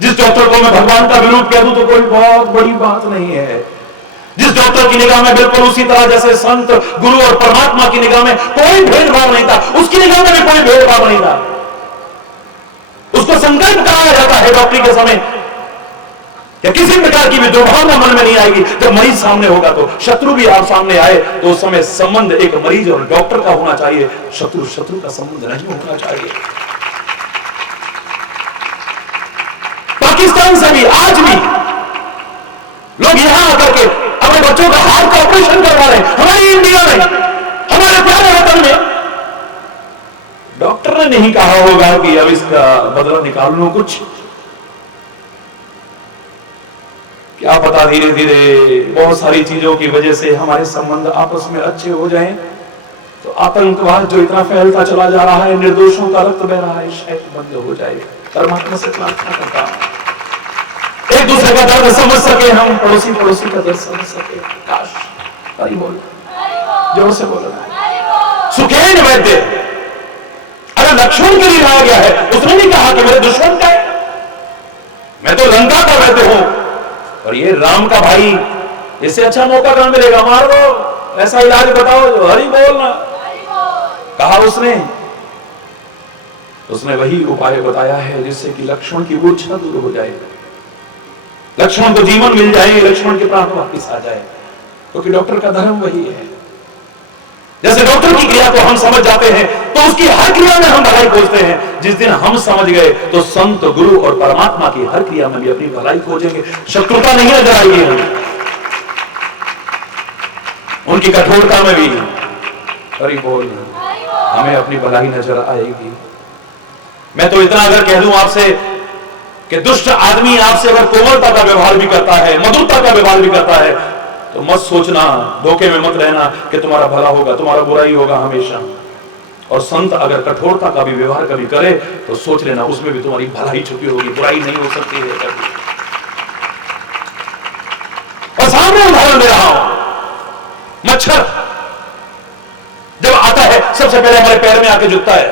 जिस डॉक्टर को मैं भगवान का विरूप कह दूं तो कोई बहुत बड़ी बात नहीं है। जिस डॉक्टर की निगाह में बिल्कुल उसी तरह जैसे संत, गुरु और परमात्मा की निगाह में कोई भेदभाव नहीं था, उसकी निगाह में भी कोई भेदभाव नहीं था। उसको संकल्प कराया जाता है डॉक्टरी के समय या किसी प्रकार की भी दुर्भावना मन में नहीं आएगी। जब मरीज सामने होगा तो शत्रु भी आप सामने आए तो उस समय संबंध एक मरीज और डॉक्टर का होना चाहिए, शत्रु शत्रु का संबंध नहीं होना चाहिए। पाकिस्तान से भी आज भी लोग यहां आकर के अपने बच्चों का हार्ट का ऑपरेशन करवा रहे हैं। हमारे इंडिया में, हमारे प्यारे वतन में डॉक्टर ने नहीं कहा होगा कि अब इसका बदला निकाल लो कुछ, क्या पता धीरे धीरे बहुत सारी चीजों की वजह से हमारे संबंध आपस में अच्छे हो जाएं, तो आतंकवाद जो इतना फैलता चला जा रहा है, निर्दोषों का रक्त बह रहा है, शायद बंद हो जाए। परमात्मा से प्रार्थना करता हूं एक दूसरे का दर्द समझ सके, हम पड़ोसी पड़ोसी का दर्द समझ सके। काश हरि बोल, जोर से बोलना। सुखेन वैद्य, अरे लक्ष्मण के लिए लाया गया है, उसने नहीं कहा कि मेरे दुश्मन का है, मैं तो लंका का वैद्य हूं और ये राम का भाई, इससे अच्छा मौका कहां मिलेगा, मार दो, ऐसा इलाज बताओ जो हरि बोलना कहा उसने। उसने वही उपाय बताया है जिससे कि लक्ष्मण की मूर्छा दूर हो जाए, लक्ष्मण को जीवन मिल जाए, लक्ष्मण के प्राण वापिस आ जाए, क्योंकि डॉक्टर का धर्म वही है। जैसे डॉक्टर की क्रिया को हम समझ जाते हैं तो उसकी हर क्रिया में हम भलाई खोजते हैं। जिस दिन हम समझ गए तो संत, गुरु और परमात्मा की हर क्रिया में भी अपनी भलाई खोजेंगे, शत्रुता नहीं नजर आएगी हमें, उनकी कठोरता में भी हरि बोल हमें अपनी भलाई नजर आएगी। मैं तो इतना अगर कह दूं आपसे कि दुष्ट आदमी आपसे अगर कोमलता का व्यवहार भी करता है, मधुरता का व्यवहार भी करता है, तो मत सोचना, धोखे में मत रहना कि तुम्हारा भला होगा, तुम्हारा बुरा ही होगा हमेशा। और संत अगर कठोरता का भी व्यवहार कभी करे तो सोच लेना उसमें भी तुम्हारी भलाई छुपी होगी, बुराई नहीं हो सकती है कभी। और सामने उदाहरण दे रहा हूं, मच्छर जब आता है सबसे पहले हमारे पैर में आके जुटता है।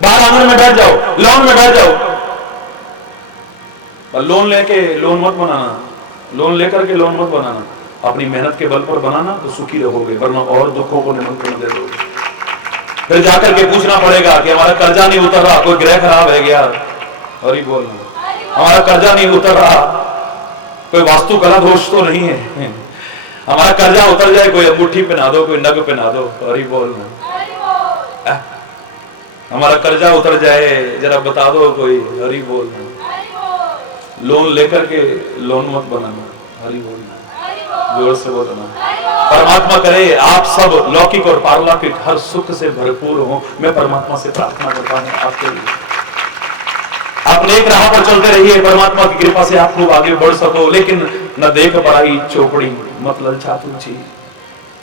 बाहर आंगन में बैठ जाओ, लॉन में बैठ जाओ, पर लोन लेके लोन मत बनाना, लोन लेकर के लोन मत बनाना, अपनी मेहनत के बल पर बनाना तो सुखी रहोगे, वरना और दुखों को निमंत्रण दे दोगे। फिर जाकर के पूछना पड़ेगा कि हमारा कर्जा नहीं उतर रहा, कोई ग्रह खराब है गया, हरि बोल, हमारा कर्जा नहीं उतर रहा, कोई वास्तुकला दोष तो नहीं है, हमारा कर्जा उतर जाए, कोई अंगूठी पहना दो, कोई नग पहना दो, हरि बोल, हमारा कर्जा उतर जाए जरा बता दो कोई, हरि बोल। लोन लेकर के लोन मत बनाना, हरि बोलना, जोर से बोलना। परमात्मा करे आप सब लौकिक और पारलौकिक हर सुख से भरपूर हो। मैं परमात्मा से प्रार्थना करता हूं आपके लिए, आप नेक राह पर चलते रहिए, परमात्मा की कृपा से आप लोग आगे बढ़ सको। लेकिन न देख पराई चौपड़ी मत ललचा तुझी,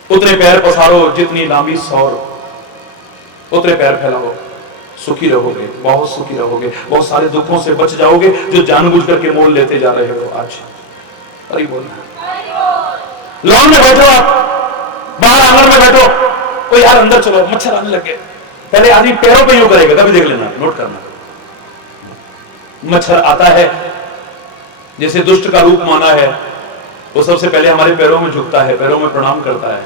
उतने पैर पसारो जितनी लांबी सौर, उतने पैर फैलाओ, सुखी रहोगे, बहुत सुखी रहोगे, बहुत सारे दुखों से बच जाओगे जो जानबूझ करके मोल लेते जा रहे हो आज। अरे बोलना, लॉन में बैठो, आप बाहर आंगन में बैठो, ओ यार अंदर चलो, मच्छर आने लग गए, पहले आदमी पैरों पे यूं करेगा, कभी देख लेना, नोट करना। मच्छर आता है, जैसे दुष्ट का रूप माना है, वो सबसे पहले हमारे पैरों में झुकता है, पैरों में प्रणाम करता है,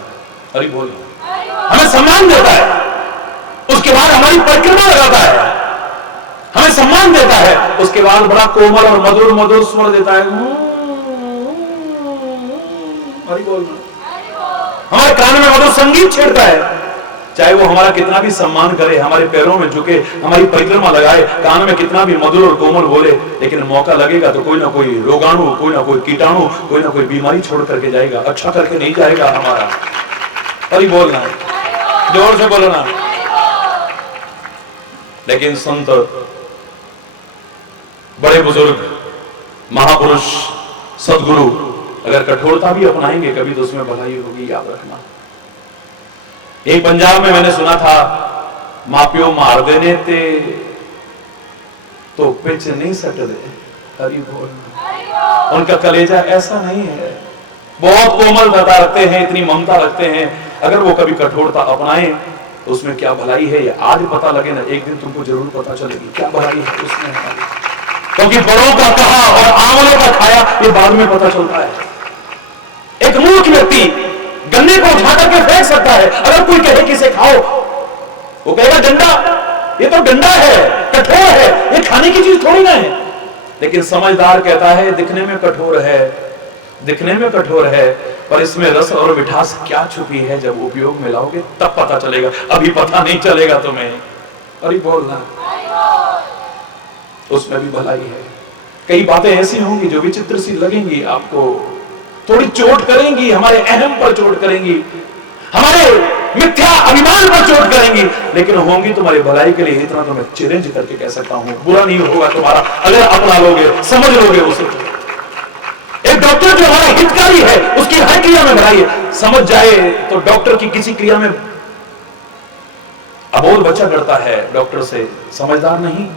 अरे बोल, हमें सम्मान देता है, उसके बाद हमारी परिक्रमा लगाता है, हमें सम्मान देता है, उसके बाद बड़ा कोमल और मधुर मधुर स्वर देता है, हरि बोल, हमारे कान में मधुर संगीत छेड़ता है, चाहे वो हमारा कितना भी सम्मान करे, हमारे पैरों में झुके, हमारी परिक्रमा लगाए, कान में कितना भी मधुर और कोमल बोले, लेकिन मौका लगेगा तो कोई ना कोई रोगाणु, कोई ना कोई कीटाणु, कोई ना कोई बीमारी छोड़ करके जाएगा, अच्छा करके नहीं जाएगा हमारा। हरि बोलना, जोर से बोलना। लेकिन संत, बड़े बुजुर्ग, महापुरुष, सदगुरु अगर कठोरता भी अपनाएंगे कभी तो उसमें भलाई होगी, याद रखना। एक पंजाब में मैंने सुना था, मापियो मार देने ते तो पिच नहीं सट दे, हरि बोल। उनका कलेजा ऐसा नहीं है, बहुत कोमलता रखते हैं, इतनी ममता रखते हैं। अगर वो कभी कठोरता अपनाएं तो उसमें क्या भलाई है ये आज पता लगे ना, एक दिन तुमको जरूर पता चलेगी क्या भलाई है उसमें हमारी। क्योंकि बड़ों का कहा और आंवलों का खाया ये बाद में पता चलता है। एक मूर्ख व्यक्ति गन्ने को उठा करके फेंक सकता है, अगर कोई कहे कि इसे खाओ, वो कहेगा डंडा, ये तो डंडा है, कठोर है, ये खाने की चीज थोड़ी ना है। लेकिन समझदार कहता है दिखने में कठोर है, दिखने में कठोर है, पर इसमें रस और मिठास क्या छुपी है, जब उपयोग में लाओगे तब पता चलेगा, अभी पता नहीं चलेगा तुम्हें। अरे बोलना, उसमें भी भलाई है। कई बातें ऐसी होंगी जो विचित्र सी लगेंगी आपको, थोड़ी चोट करेंगी, हमारे अहम पर चोट करेंगी, हमारे मिथ्या अभिमान पर चोट करेंगी, लेकिन होंगी तुम्हारी भलाई के लिए। इतना तो मैं चैलेंज करके कह सकता हूं, बुरा नहीं होगा तुम्हारा अगर अपना लोगे, समझ लोगे उसे। एक डॉक्टर जो हमारा हितकारी है उसकी हर क्रिया में भलाई है, समझ जाए तो डॉक्टर की किसी क्रिया में अबोध बच्चा डरता है डॉक्टर से, समझदार नहीं।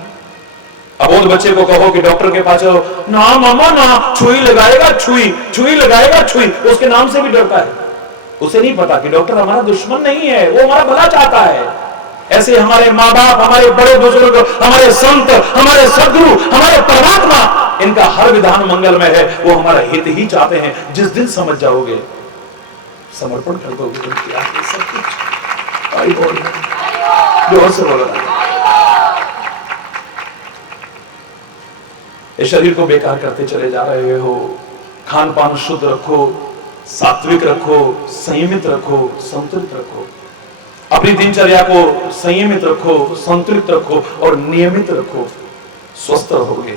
अबोध बच्चे को कहो कि डॉक्टर के पास जाओ, ना मामा ना, छुई लगाएगा, छुई लगाएगा, छुई, उसके नाम से भी डरता है। उसे नहीं पता कि डॉक्टर हमारा दुश्मन नहीं है, वो हमारा भला चाहता है। ऐसे हमारे माँ बाप, हमारे बड़े बुजुर्ग, हमारे संत, हमारे सदगुरु, हमारे परमात्मा, इनका हर विधान मंगलमय है, वो हमारा हित ही चाहते हैं। जिस दिन समझ जाओगे, समर्पण कर दोगे उनके आगे सब कुछ। आई बोल जोर से बोलो, इस शरीर को बेकार करते चले जा रहे हो। खान पान शुद्ध रखो, सात्विक रखो, संयमित रखो, संतुलित रखो, अपनी दिनचर्या को संयमित रखो, संतुलित रखो और नियमित रखो, स्वस्थ रहोगे।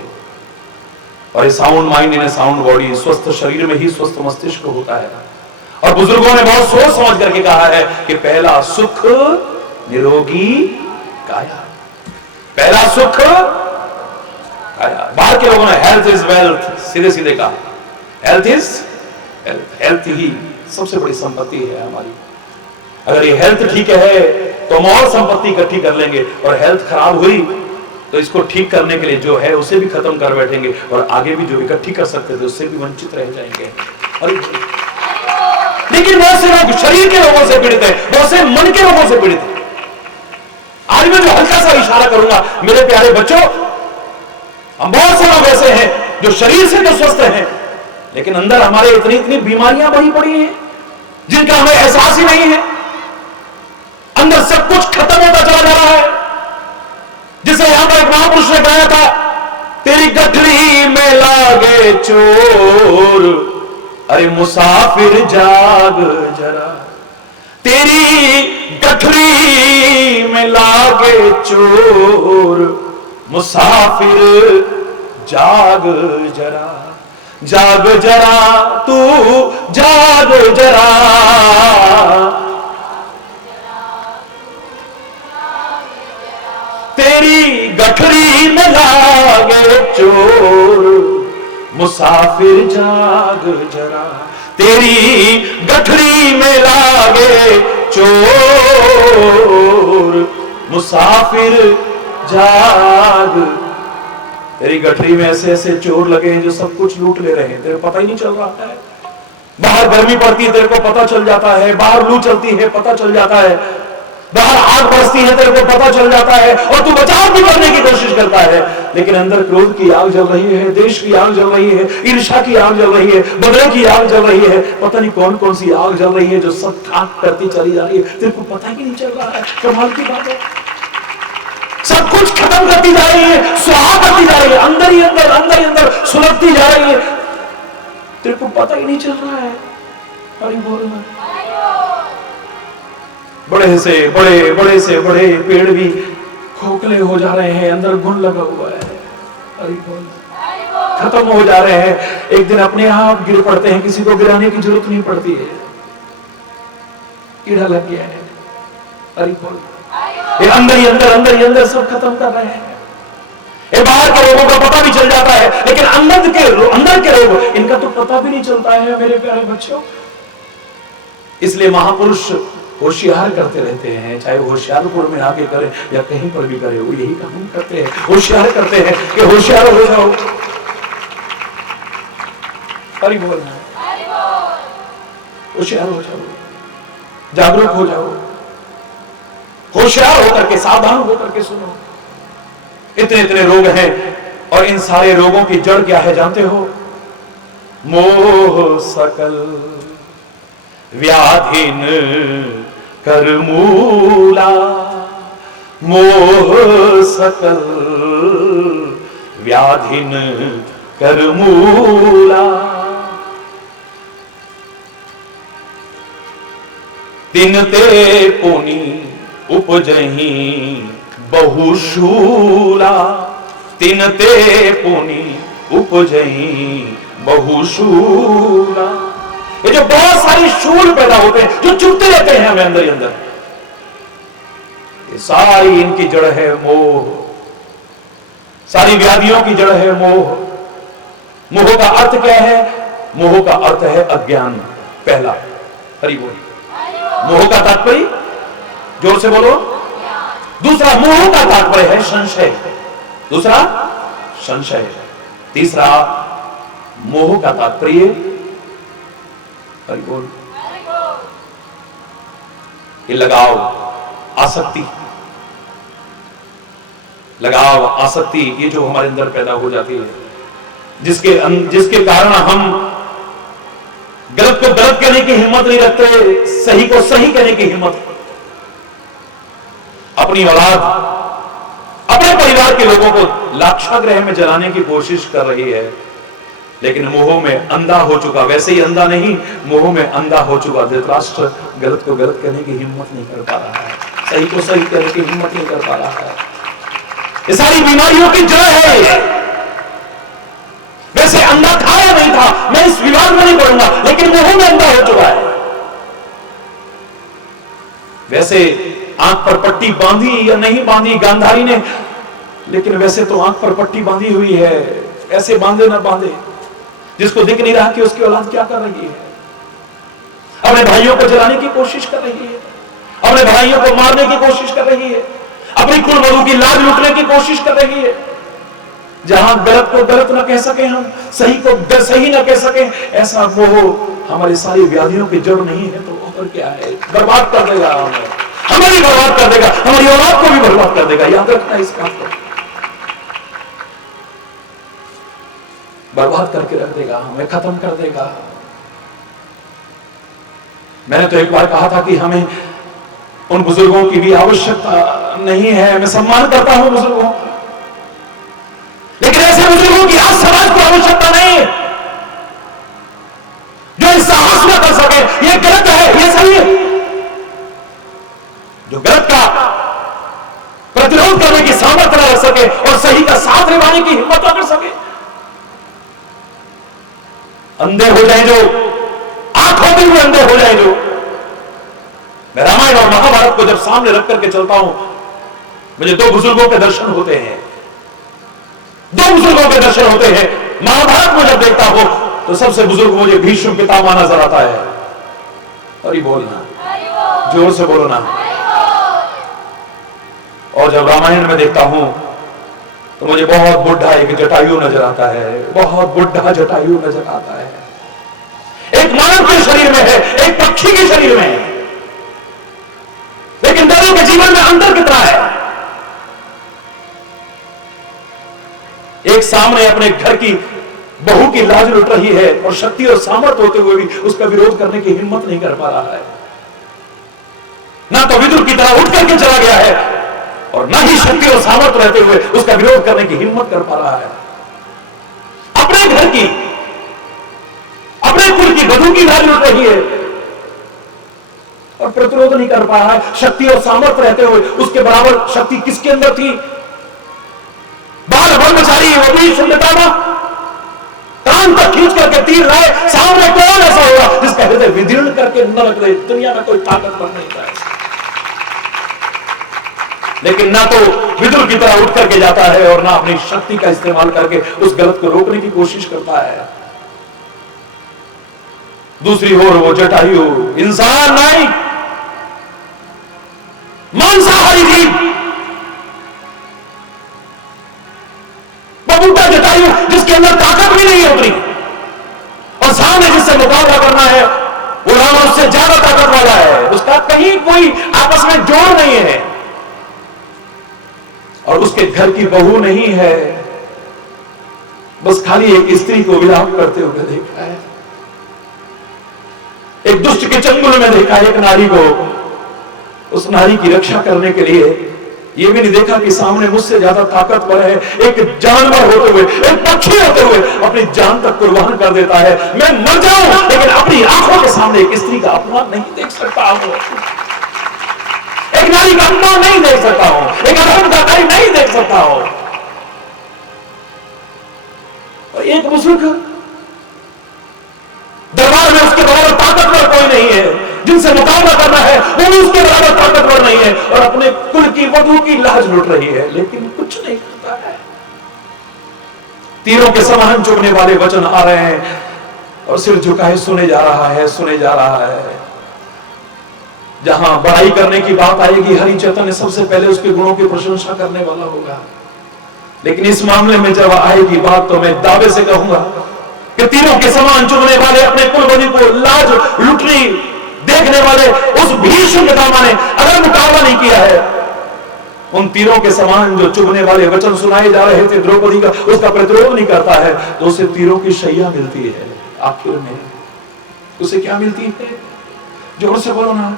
और ये sound mind in sound body, स्वस्थ शरीर में ही स्वस्थ मस्तिष्क होता है। और बुजुर्गों ने बहुत सोच समझ करके कहा है कि पहला सुख निरोगी काया, पहला सुख काया। बाहर के लोगों ने हेल्थ इज वेल्थ सीधे सीधे कहा, हेल्थ इज हेल्थ, हेल्थ ही सबसे बड़ी संपत्ति है हमारी। अगर ये हेल्थ ठीक है तो हम और संपत्ति इकट्ठी कर लेंगे, और हेल्थ खराब हुई तो इसको ठीक करने के लिए जो है उसे भी खत्म कर बैठेंगे, और आगे भी जो इकट्ठी कर सकते थे उससे भी वंचित रह जाएंगे। लेकिन बहुत से लोग शरीर के रोगों से पीड़ित हैं, बहुत से मन के रोगों से पीड़ित हैं। आज मैं जो हल्का सा इशारा करूंगा मेरे प्यारे बच्चों, हम बहुत से लोग ऐसे हैं जो शरीर से तो स्वस्थ हैं, लेकिन अंदर हमारे इतनी इतनी बीमारियां भरी पड़ी हैं जिनका हमें एहसास ही नहीं है। अंदर सब कुछ खत्म होता चला जा रहा है। जिसे यहां पर एक महापुरुष ने गाया था, तेरी गठरी में लागे चोर, अरे मुसाफिर जाग जरा, तेरी गठरी में लागे चोर, मुसाफिर जाग जरा, जाग जरा तू जाग जरा, तेरी गठरी में लागे चोर, मुसाफिर जाग जरा, तेरी गठरी में लागे चोर, मुसाफिर जाग। तेरी गठरी में ऐसे ऐसे चोर लगे हैं जो सब कुछ लूट ले रहे हैं, तेरे को पता ही नहीं चल रहा है। बाहर गर्मी पड़ती है तेरे को पता चल जाता है, बाहर लू चलती है पता चल जाता है, बाहर आग बरसती है तेरे को पता चल जाता है, और तू बचाव भी करने की कोशिश करता है, लेकिन अंदर क्रोध की आग जल रही है, देश की आग जल रही है, ईर्ष्या की आग जल रही है, बदले की आग जल रही है, पता नहीं कौन कौन सी आग जल रही है जो सब खाक करती चली जा रही है, तेरे को पता ही नहीं चल रहा है। कमाल की बात है, सब कुछ खत्म करती जा रही है, स्वाहा करती जा रही है, अंदर ही अंदर सुलगती जा रही है, तेरे को पता ही नहीं चल रहा है। अरे बोलना, बड़े से बड़े पेड़ भी खोखले हो जा रहे हैं, अंदर घुन लगा हुआ है। अरे बोल, खत्म हो जा रहे हैं, एक दिन अपने आप गिर पड़ते हैं, किसी को गिराने की जरूरत नहीं पड़ती है, कीड़ा लग गया है। अरे बोल, ये अंदर ही अंदर सब खत्म कर रहे हैं। ये बाहर के लोगों का पता भी चल जाता है, लेकिन अंदर के लोग, इनका तो पता भी नहीं चलता है मेरे प्यारे बच्चों। इसलिए महापुरुष होशियार करते रहते हैं, चाहे होशियारपुर में आके करें या कहीं पर भी करें, वो यही काम करते हैं, होशियार करते हैं कि होशियार हो जाओ। हरि बोल। होशियार हो जाओ, जागरूक हो जाओ, होशियार होकर के, सावधान होकर के सुनो। इतने इतने रोग हैं और इन सारे रोगों की जड़ क्या है जानते हो? मोह सकल व्याधिन कर मूला, मोह सकल व्याधिन कर मूला। तिन ते पुनि उपजही बहुशूला, तिन ते पुनि उपजही बहुशूला। ये जो बहुत सारी शूल पैदा होते हैं, जो चुभते रहते हैं हमें अंदर ही अंदर, ये सारी इनकी जड़ है मोह। सारी व्याधियों की जड़ है मोह। मोह का अर्थ क्या है? मोह का अर्थ है अज्ञान। पहला, हरि बोल। मोह का तात्पर्य, जोर से बोलो। दूसरा, मोह का तात्पर्य है संशय। दूसरा, संशय। तीसरा, मोह का तात्पर्य, हरि बोल, ये लगाव, आसक्ति। लगाव, आसक्ति, ये जो हमारे अंदर पैदा हो जाती है, जिसके कारण हम गलत को गलत कहने की हिम्मत नहीं रखते, सही को सही कहने की हिम्मत। अपनी औलाद, अपने परिवार के लोगों को लाक्षागृह में जलाने की कोशिश कर रही है, लेकिन मोह में अंधा हो चुका। वैसे ही अंधा नहीं, मोह में अंधा हो चुका धृतराष्ट्र गलत को गलत कहने की हिम्मत नहीं कर पा रहा है, सही को सही कहने की हिम्मत नहीं कर पा रहा है। ये सारी बीमारियों की जड़ है। वैसे अंधा था या नहीं था, मैं इस विवाद में नहीं पढ़ूंगा, लेकिन मोह में अंधा हो चुका है। वैसे आंख पर पट्टी बांधी या नहीं बांधी गांधारी ने, लेकिन वैसे तो आंख पर पट्टी बांधी हुई है। ऐसे बांधे ना बांधे, जिसको दिख नहीं रहा कि उसकी औलाद क्या कर रही है। अपने भाइयों को जलाने की कोशिश कर रही है, अपने भाइयों को मारने की कोशिश कर रही है, अपनी कुल बहू की लाज लूटने की कोशिश कर रही है। जहां गलत को गलत ना कह सके हम, सही को सही ना कह सके, ऐसा मोह हमारी सारी व्याधियों की जड़ नहीं है तो और क्या है? बर्बाद कर देगा हमें भी बर्बाद कर देगा, हमारी औलाद को भी बर्बाद कर देगा। याद रखना इस बात को, बर्बाद करके रख देगा, हमें खत्म कर देगा। मैंने तो एक बार कहा था कि हमें उन बुजुर्गों की भी आवश्यकता नहीं है। मैं सम्मान करता हूं बुजुर्गों, लेकिन ऐसे बुजुर्गों की आज समाज को आवश्यकता नहीं है जो इस साहस न कर सके ये गलत है, ये सही है, जो गलत का प्रतिरोध करने की सामर्थ्य न रख सके और सही का साथ निभाने की हिम्मत न कर सके। अंधे हो जाए जो, आंख होते हुए अंधे हो जाए जो। मैं रामायण और महाभारत को जब सामने रख करके चलता हूं, मुझे दो बुजुर्गों के दर्शन होते हैं, दो बुजुर्गों के दर्शन होते हैं। महाभारत को जब देखता हूं तो सबसे बुजुर्ग मुझे भीष्म पितामह नजर आता है। अरे बोलना, जोर से बोलो ना। और जब रामायण में देखता हूं तो मुझे बहुत बुढ़ा एक जटायु नजर आता है, बहुत बुढ़ा जटायु नजर आता है। एक मानव के शरीर में है, एक पक्षी के शरीर में है, लेकिन दोनों के जीवन में अंतर कितना है। एक सामने अपने घर की बहू की लाज लुट रही है और शक्ति और सामर्थ्य होते हुए भी उसका विरोध करने की हिम्मत नहीं कर पा रहा है। ना तो विदुर की तरह उठ करके चला गया है और ना ही शक्ति और सामर्थ्य रहते हुए उसका विरोध करने की हिम्मत कर पा रहा है। अपने घर की, अपने कुल की वधू की लाज लुट रही है और प्रतिरोध नहीं कर पा रहा है। शक्ति और सामर्थ्य रहते हुए उसके बराबर शक्ति किसके अंदर थी? बाल ब्रह्मचारी वो भी शून्यता में कान तक खींच करके तीर लाए, सामने कौन ऐसा होगा जिसका हृदय विदीर्ण करके न रख दे? दुनिया में कोई ताकतवर नहीं था। लेकिन ना तो विदुर की तरह उठ करके जाता है और ना अपनी शक्ति का इस्तेमाल करके उस गलत को रोकने की कोशिश करता है। दूसरी ओर वो जटायु इंसान नहीं, मांसाहारी जीव, वो बूढ़ा जटायु जिसके अंदर ताकत भी नहीं है उतनी, और राम ने जिससे मुकाबला करना है वो राम उससे ज्यादा ताकत वाला है, उसका कहीं कोई आपस में जोड़ नहीं है, और उसके घर की बहू नहीं है, बस खाली एक स्त्री को विलाप करते हुए देखा है, एक दुष्ट के चंगुल में देखा है एक नारी को। उस नारी की रक्षा करने के लिए ये भी नहीं देखा कि सामने मुझसे ज्यादा ताकतवर है, एक जानवर होते हुए, एक पक्षी होते हुए अपनी जान तक कुर्बान कर देता है। मैं मर जाऊं लेकिन अपनी आंखों के सामने एक स्त्री का अपमान नहीं देख सकता हूं, एक नारी का अपमान नहीं देख सकता हूं, एक अधर्म का कार्य नहीं देख सकता हूं। और एक बुजुर्ग दरबार में उसके बराबर ताकतवर कोई नहीं है, जिनसे मुकाबला करना है वो भी उसके बराबर ताकतवर नहीं है, और अपने कुल की वधू की लाज लुट रही है, लेकिन कुछ नहीं करता है। तीरों के समान चुभने वाले वचन आ रहे हैं और सिर झुकाए सुने जा रहा है, सुने जा रहा है। जहां बड़ाई करने की बात आएगी, हरि चैतन्य सबसे पहले उसके गुणों की प्रशंसा करने वाला होगा, लेकिन इस मामले में जब आएगी बात तो मैं दावे से कहूंगा कि तीरों के समान चुभने वाले, अपने कुलवधु को लाज लुटनी देखने वाले उस भीष्म पितामह ने अगर मुकाबला नहीं किया है, उन तीरों के समान जो चुभने वाले वचन सुनाए जा रहे थे द्रौपदी का, उसका प्रतिरोध नहीं करता है, तो उसे तीरों की शैया मिलती है। आखिर में उसे क्या मिलती है? जोर से बोलो ना।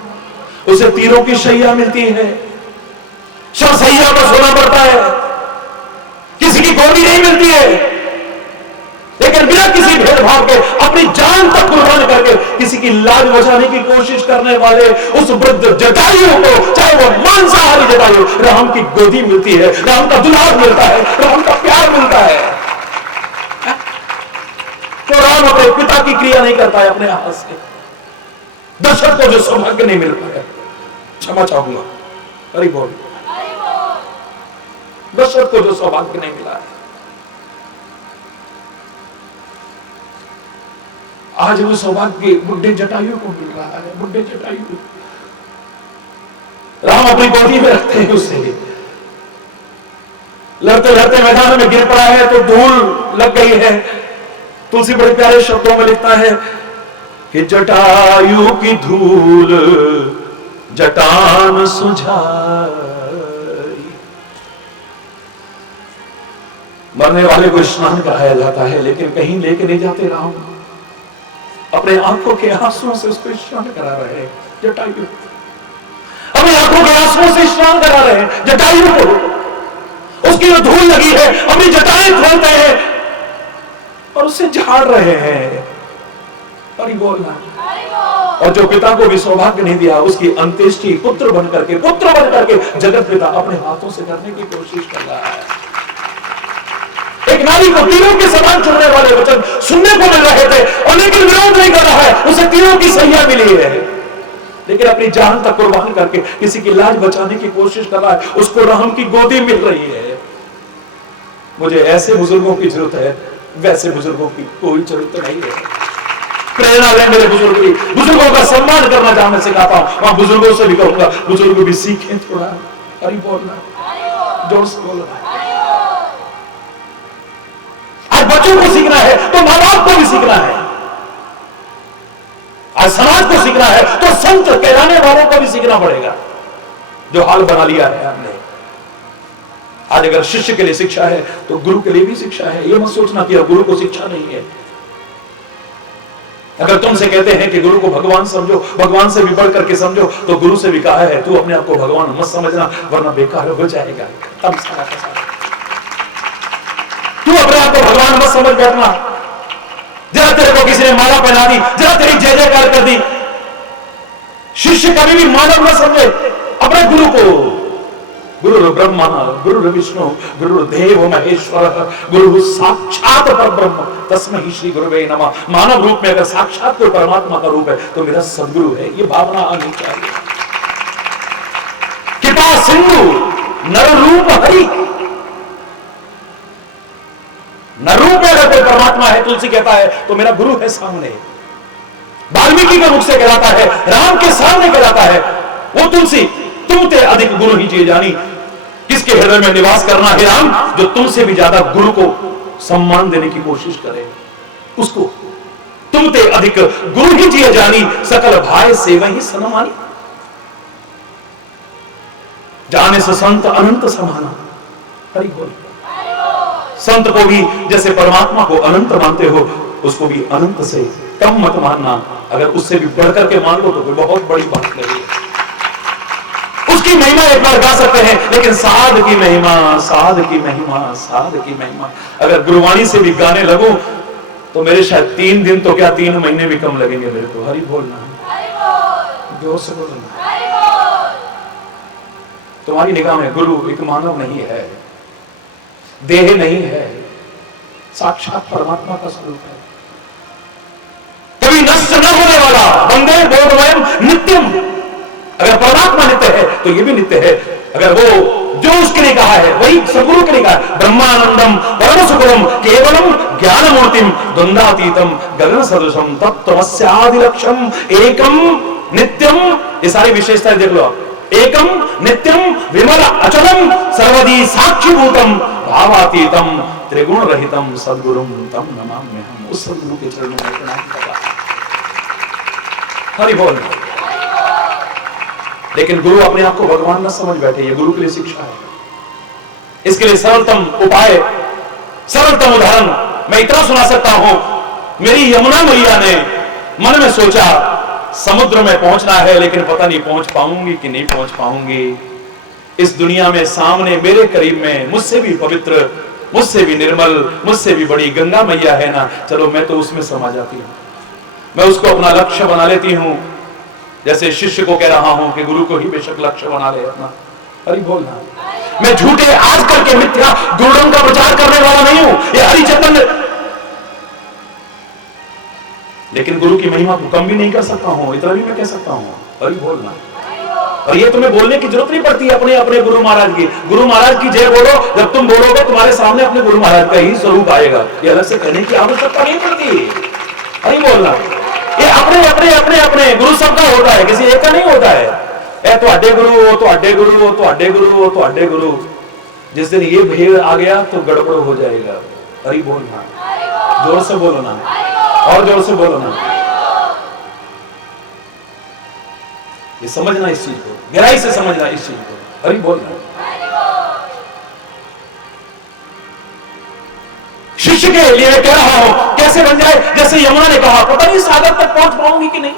उसे तीरों की शैया मिलती है। शव शैया पर सोना पड़ता है, किसी की गोदी नहीं मिलती है, लेकिन बिना किसी भेदभाव के अपनी जान तक कुर्बान करके किसी की लाज बचाने की कोशिश करने वाले उस वृद्ध जटायु को, चाहे वो मांसाहारी जटायु, राम की गोदी मिलती है, राम का दुलार मिलता है, राम का प्यार मिलता है। तो राम अपने पिता की क्रिया नहीं करता है अपने हाथ से। दशरथ को जो सौभाग्य नहीं मिल पाया, क्षमा चाहूंगा, हरि बोल, दशरथ को जो सौभाग्य नहीं मिला है, आज वो सौभाग्य बुढ़े जटायु को मिल रहा है। बुढ़े जटायु राम अपनी गोदी में रखते हैं उसे, लड़ते लड़ते मैदान में गिर पड़ा है तो धूल लग गई है। तुलसी बड़े प्यारे शब्दों में लिखता है कि जटायु की धूल जटान सुझाई। मरने वाले को स्नान कराया जाता है, लेकिन कहीं लेके नहीं जाते राम, अपने आंखों के आंसुओं से उसको स्नान करा रहे हैं जटायु, अपनी आंखों के आंसुओं से स्नान करा रहे हैं जटायु को। उसकी जो धूल लगी है अपनी जटाएं खोलते हैं और उससे झाड़ रहे हैं। हरि बोलना। और जो पिता को भी सौभाग्य नहीं दिया, उसकी अंत्येष्टि पुत्र बन करके जगत पिता अपने हाथों से करने की कोशिश कर रहा है। एक नारी को तीरों के समान चुनने वाले वचन सुनने को मिल रहे थे, और लेकिन विरोध नहीं कर रहा है, उसे तीरों की सैया मिली है, लेकिन अपनी जान तक कुर्बान करके किसी की लाज बचाने की कोशिश कर रहा है। उसको राम की गोदी मिल रही है। मुझे ऐसे बुजुर्गों की जरूरत है, वैसे बुजुर्गों की कोई जरूरत नहीं है। प्रेरणा ले मेरे बुजुर्गों का सम्मान करना जहां मैं सिखाता हूं, वहां बुजुर्गों से भी कहूंगा, बुजुर्ग भी सीखें थोड़ा। हरि बोलना, जोर से बोलना। आज बच्चों को सीखना है तो मां बाप को भी सीखना है, आज समाज को सीखना है तो संत कहलाने वालों को भी सीखना पड़ेगा। जो हाल बना लिया है हमने, आज अगर शिष्य के लिए शिक्षा है तो गुरु के लिए भी शिक्षा है। यह मत सोचना कि गुरु को शिक्षा नहीं है। अगर तुमसे कहते हैं कि गुरु को भगवान समझो, भगवान से भी बढ़ करके समझो, तो गुरु से भी कहा है तू अपने आप को भगवान मत समझना, वरना बेकार हो जाएगा। तब सारा का सारा तू अपने आप को भगवान मत समझ बैठना। जरा तेरे को किसी ने माला पहना दी, जरा तेरी जय जयकार कर दी, शिष्य कभी भी मानव न समझे अपने गुरु को। गुरु ब्रह्मा गुरु विष्णु गुरु देव महेश्वर गुरु साक्षात परब्रह्म तस्मै श्री गुरुवे नमः। मानव रूप में अगर साक्षात कोई परमात्मा का रूप है तो मेरा सदगुरु है, ये भावना आनी चाहिए। कृपा सिंधु नर रूप हरि, नर रूप में अगर कोई परमात्मा है, तुलसी कहता है तो मेरा गुरु है सामने। वाल्मीकि के मुख से कहलाता है, राम के सामने कहलाता है वो तुलसी, तुम ते अधिक गुरु ही जे जानी। किसके हृदय में निवास करना है राम? जो तुमसे भी ज्यादा गुरु को सम्मान देने की कोशिश करे, उसको तुम ते अधिक गुरु ही जिय जानी, सकल भाई सेव ही सनमानी। जाने से संत अनंत समाना। हरि बोल। संत को भी जैसे परमात्मा को अनंत मानते हो, उसको भी अनंत से कम मत मानना। अगर उससे भी बढ़कर के मान लो तो कोई बहुत बड़ी बात नहीं है। उसकी महिमा एक बार गा सकते हैं, लेकिन साध की महिमा, साध की महिमा, साध की महिमा अगर गुरुवाणी से भी गाने लगो तो मेरे शायद 3 दिन तो क्या 3 महीने भी कम लगेंगे मेरे को। हरि बोलना, जोर से बोलना। तुम्हारी निगाह में गुरु एक मानव नहीं है, देह नहीं है, साक्षात परमात्मा का स्वरूप है, कभी नष्ट न होने वाला। वंदे बोधवयम नित्यम। अगर परमात्मा नित्य है तो ये भी नित्य है। अगर वो जो उसके लिए कहा है वही सद्गुरु के लिए कहा है, ब्रह्मानंदम परम सुखम केवलम ज्ञान मूर्तिम द्वंद्वातीतम गगन सदृशम तत्त्वमस्यादिलक्ष्यम एकम नित्यम। ये सारी विशेषताएं देख लो आप। एकम नित्यम विमल अचलम सर्वदी साक्षीभूतम भावातीतम त्रिगुण रहितम सद्गुरुम तम नमाम्यहम। उस सद्गुरु के चरणों में प्रणाम करता। हरि बोल। लेकिन गुरु अपने आप को भगवान न समझ बैठे, ये गुरु के लिए शिक्षा है। इसके लिए सरलतम उपाय, सरलतम उदाहरण मैं इतना सुना सकता हूं। मेरी यमुना मैया ने मन में सोचा समुद्र में पहुंचना है, लेकिन पता नहीं पहुंच पाऊंगी कि नहीं पहुंच पाऊंगी। इस दुनिया में सामने मेरे करीब में मुझसे भी पवित्र, मुझसे भी निर्मल, मुझसे भी बड़ी गंगा मैया है ना, चलो मैं तो उसमें समा जाती हूं। मैं उसको अपना लक्ष्य बना लेती हूं। जैसे शिष्य को कह रहा हूं कि गुरु को ही बेशक लक्ष्य बना ले अपना। हरि बोलना। मैं झूठे आज करके मिथ्या गुरुडम का प्रचार करने वाला नहीं हूं। ये हरिचंदन, लेकिन गुरु की महिमा को कम भी नहीं कर सकता हूं, इतना भी मैं कह सकता हूं। हरि बोलना। और ये तुम्हें बोलने की जरूरत नहीं पड़ती अपने अपने गुरु महाराज की। गुरु महाराज की जय बोलो, जब तुम बोलोगे तुम्हारे सामने अपने गुरु महाराज का ही स्वरूप आएगा। ये अलग से कहने की आवश्यकता नहीं पड़ती। हरि बोलना। ये अपने अपने अपने अपने गुरु सबका होता है, किसी एक का नहीं होता है। ए तो अड्डे गुरु हो, तो अड्डे गुरु हो, तो अड्डे गुरु हो, तो अड्डे गुरु। जिस दिन ये भेद आ गया तो गड़बड़ हो जाएगा। हरि बोलना। जोर से बोलो ना, और जोर से बोलो ना। ये समझना इस चीज को, गहराई से समझना इस चीज को। हरि बोलना। शिष्य के लिए कह रहा हूं कैसे बन जाए, जैसे यमुना ने कहा पता नहीं सागर तक पहुंच पाऊंगी कि नहीं।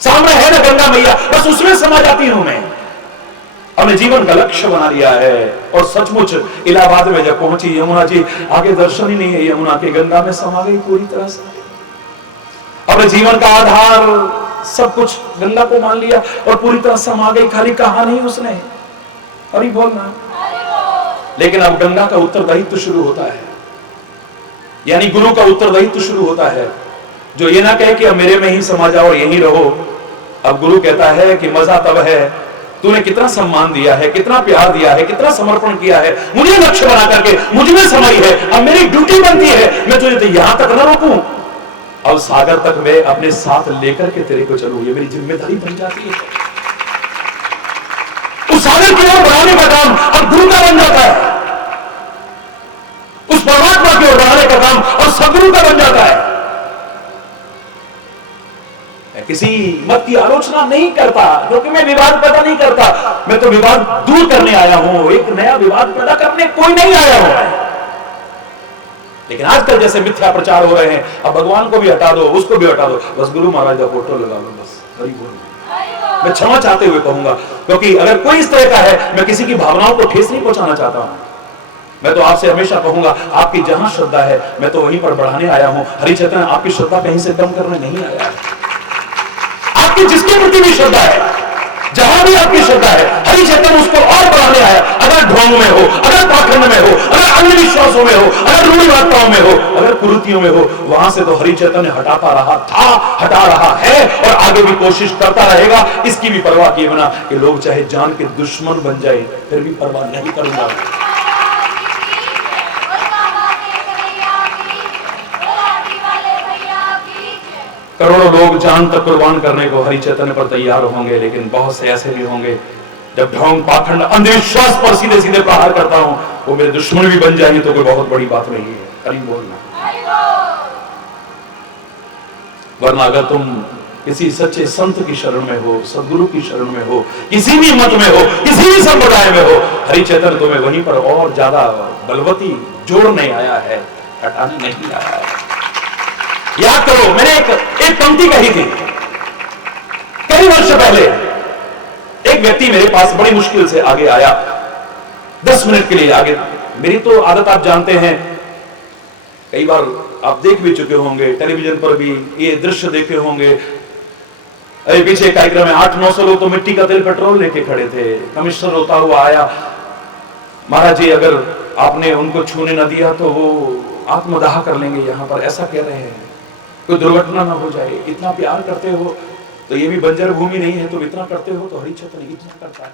सामने है ना गंगा मैया, बस उसमें समा जाती हूं मैं। अपने जीवन का लक्ष्य बना लिया है। और सचमुच इलाहाबाद में जब पहुंची यमुना जी, आगे दर्शन ही नहीं है यमुना के, गंगा में समा गई पूरी तरह से। अपने जीवन का आधार सब कुछ गंगा को मान लिया और पूरी तरह समा गई। खाली कहा नहीं उसने, हरि बोलना। लेकिन अब गंगा का उत्तरदायित्व शुरू होता है, यानी गुरु का उत्तरदायित्व शुरू होता है, जो ये ना कहे कि अब मेरे में ही समा जाओ, यहीं रहो। अब गुरु कहता है कि मजा तब है, तूने कितना सम्मान दिया है, कितना प्यार दिया है, कितना समर्पण किया है, मुझे लक्ष्य बना करके मुझ में समाई है। अब मेरी ड्यूटी बनती है, मैं तुझे तो यहां तक न रोकूं, अब सागर तक मैं अपने साथ लेकर के तेरे को चलूं, ये मेरी जिम्मेदारी बन जाती है। उस सागर की ओर बढ़ाने का काम अब गुरु का बन जाता है, उस परमात्मा की ओर बढ़ाने का काम और सदगुरु का बन जाता है। मैं किसी मत की आलोचना नहीं करता, क्योंकि मैं विवाद पैदा नहीं करता। मैं तो विवाद दूर करने आया हूं, एक नया विवाद पैदा करने कोई नहीं आया हुआ है। लेकिन आजकल जैसे मिथ्या प्रचार हो रहे हैं, अब भगवान को भी हटा दो, उसको भी हटा दो, बस गुरु महाराज का फोटो लगा दो, बस। हरि बोल। मैं क्षमा चाहते हुए कहूंगा, क्योंकि अगर कोई इस तरह का है, मैं किसी की भावनाओं को ठेस नहीं पहुंचाना चाहता हूं। मैं तो आपसे हमेशा कहूंगा, आपकी जहां श्रद्धा है मैं तो वहीं पर बढ़ाने आया हूं। हरिचंदन आपकी श्रद्धा कहीं से कम करने नहीं आया है। आपकी जिसके प्रति भी श्रद्धा है, जहां भी आपकी श्रद्धा है, हरिचंदन उसको और बढ़ाने आया। अगर ढोंग में हो, अगर पाखंड में हो, अगर अंधविश्वासों में हो, अगर रूढ़िवादिताओं में हो, अगर कुरीतियों में हो, वहां से तो हरिचंदन हटाता रहा था, हटा रहा है और आगे भी कोशिश करता रहेगा। इसकी भी परवाह किए बिना कि लोग चाहे जान के दुश्मन बन जाए, फिर भी परवाह नहीं करूंगा। करोड़ों लोग जान तक कुर्बान करने को हरिचंदन पर तैयार होंगे, लेकिन बहुत से ऐसे भी होंगे जब ढोंग पाखंड अंधविश्वास पर सीधे सीधे प्रहार करता हूं, वो मेरे दुश्मन भी बन जाएंगे तो कोई बहुत बड़ी बात नहीं है। हरि बोलना। वरना अगर तुम किसी सच्चे संत की शरण में हो, सदगुरु की शरण में हो, किसी भी मत में हो, किसी भी संप्रदाय में हो, हरि चैतन्य तुम्हें वहीं पर और ज्यादा बलवती जोड़ने आया है, हटाने नहीं आया है। याद करो, मैंने एक पंक्ति कही थी कई वर्ष पहले। एक व्यक्ति मेरे पास बड़ी मुश्किल से आगे आया, 10 मिनट के लिए आगे। मेरी तो आदत आप जानते हैं, कई बार आप देख भी चुके होंगे, टेलीविजन पर भी ये दृश्य देखे होंगे। अरे पीछे कार्यक्रम में 800-900 लोग तो मिट्टी का तेल पेट्रोल लेके खड़े थे। कमिश्नर होता हुआ आया, महाराज जी अगर आपने उनको छूने न दिया तो वो आत्मदाह कर लेंगे, यहां पर ऐसा कह रहे हैं, कोई दुर्घटना ना हो जाए। इतना प्यार करते हो तो ये भी बंजर भूमि नहीं है, तो इतना करते हो तो हरि चैतन्य इतना करता है।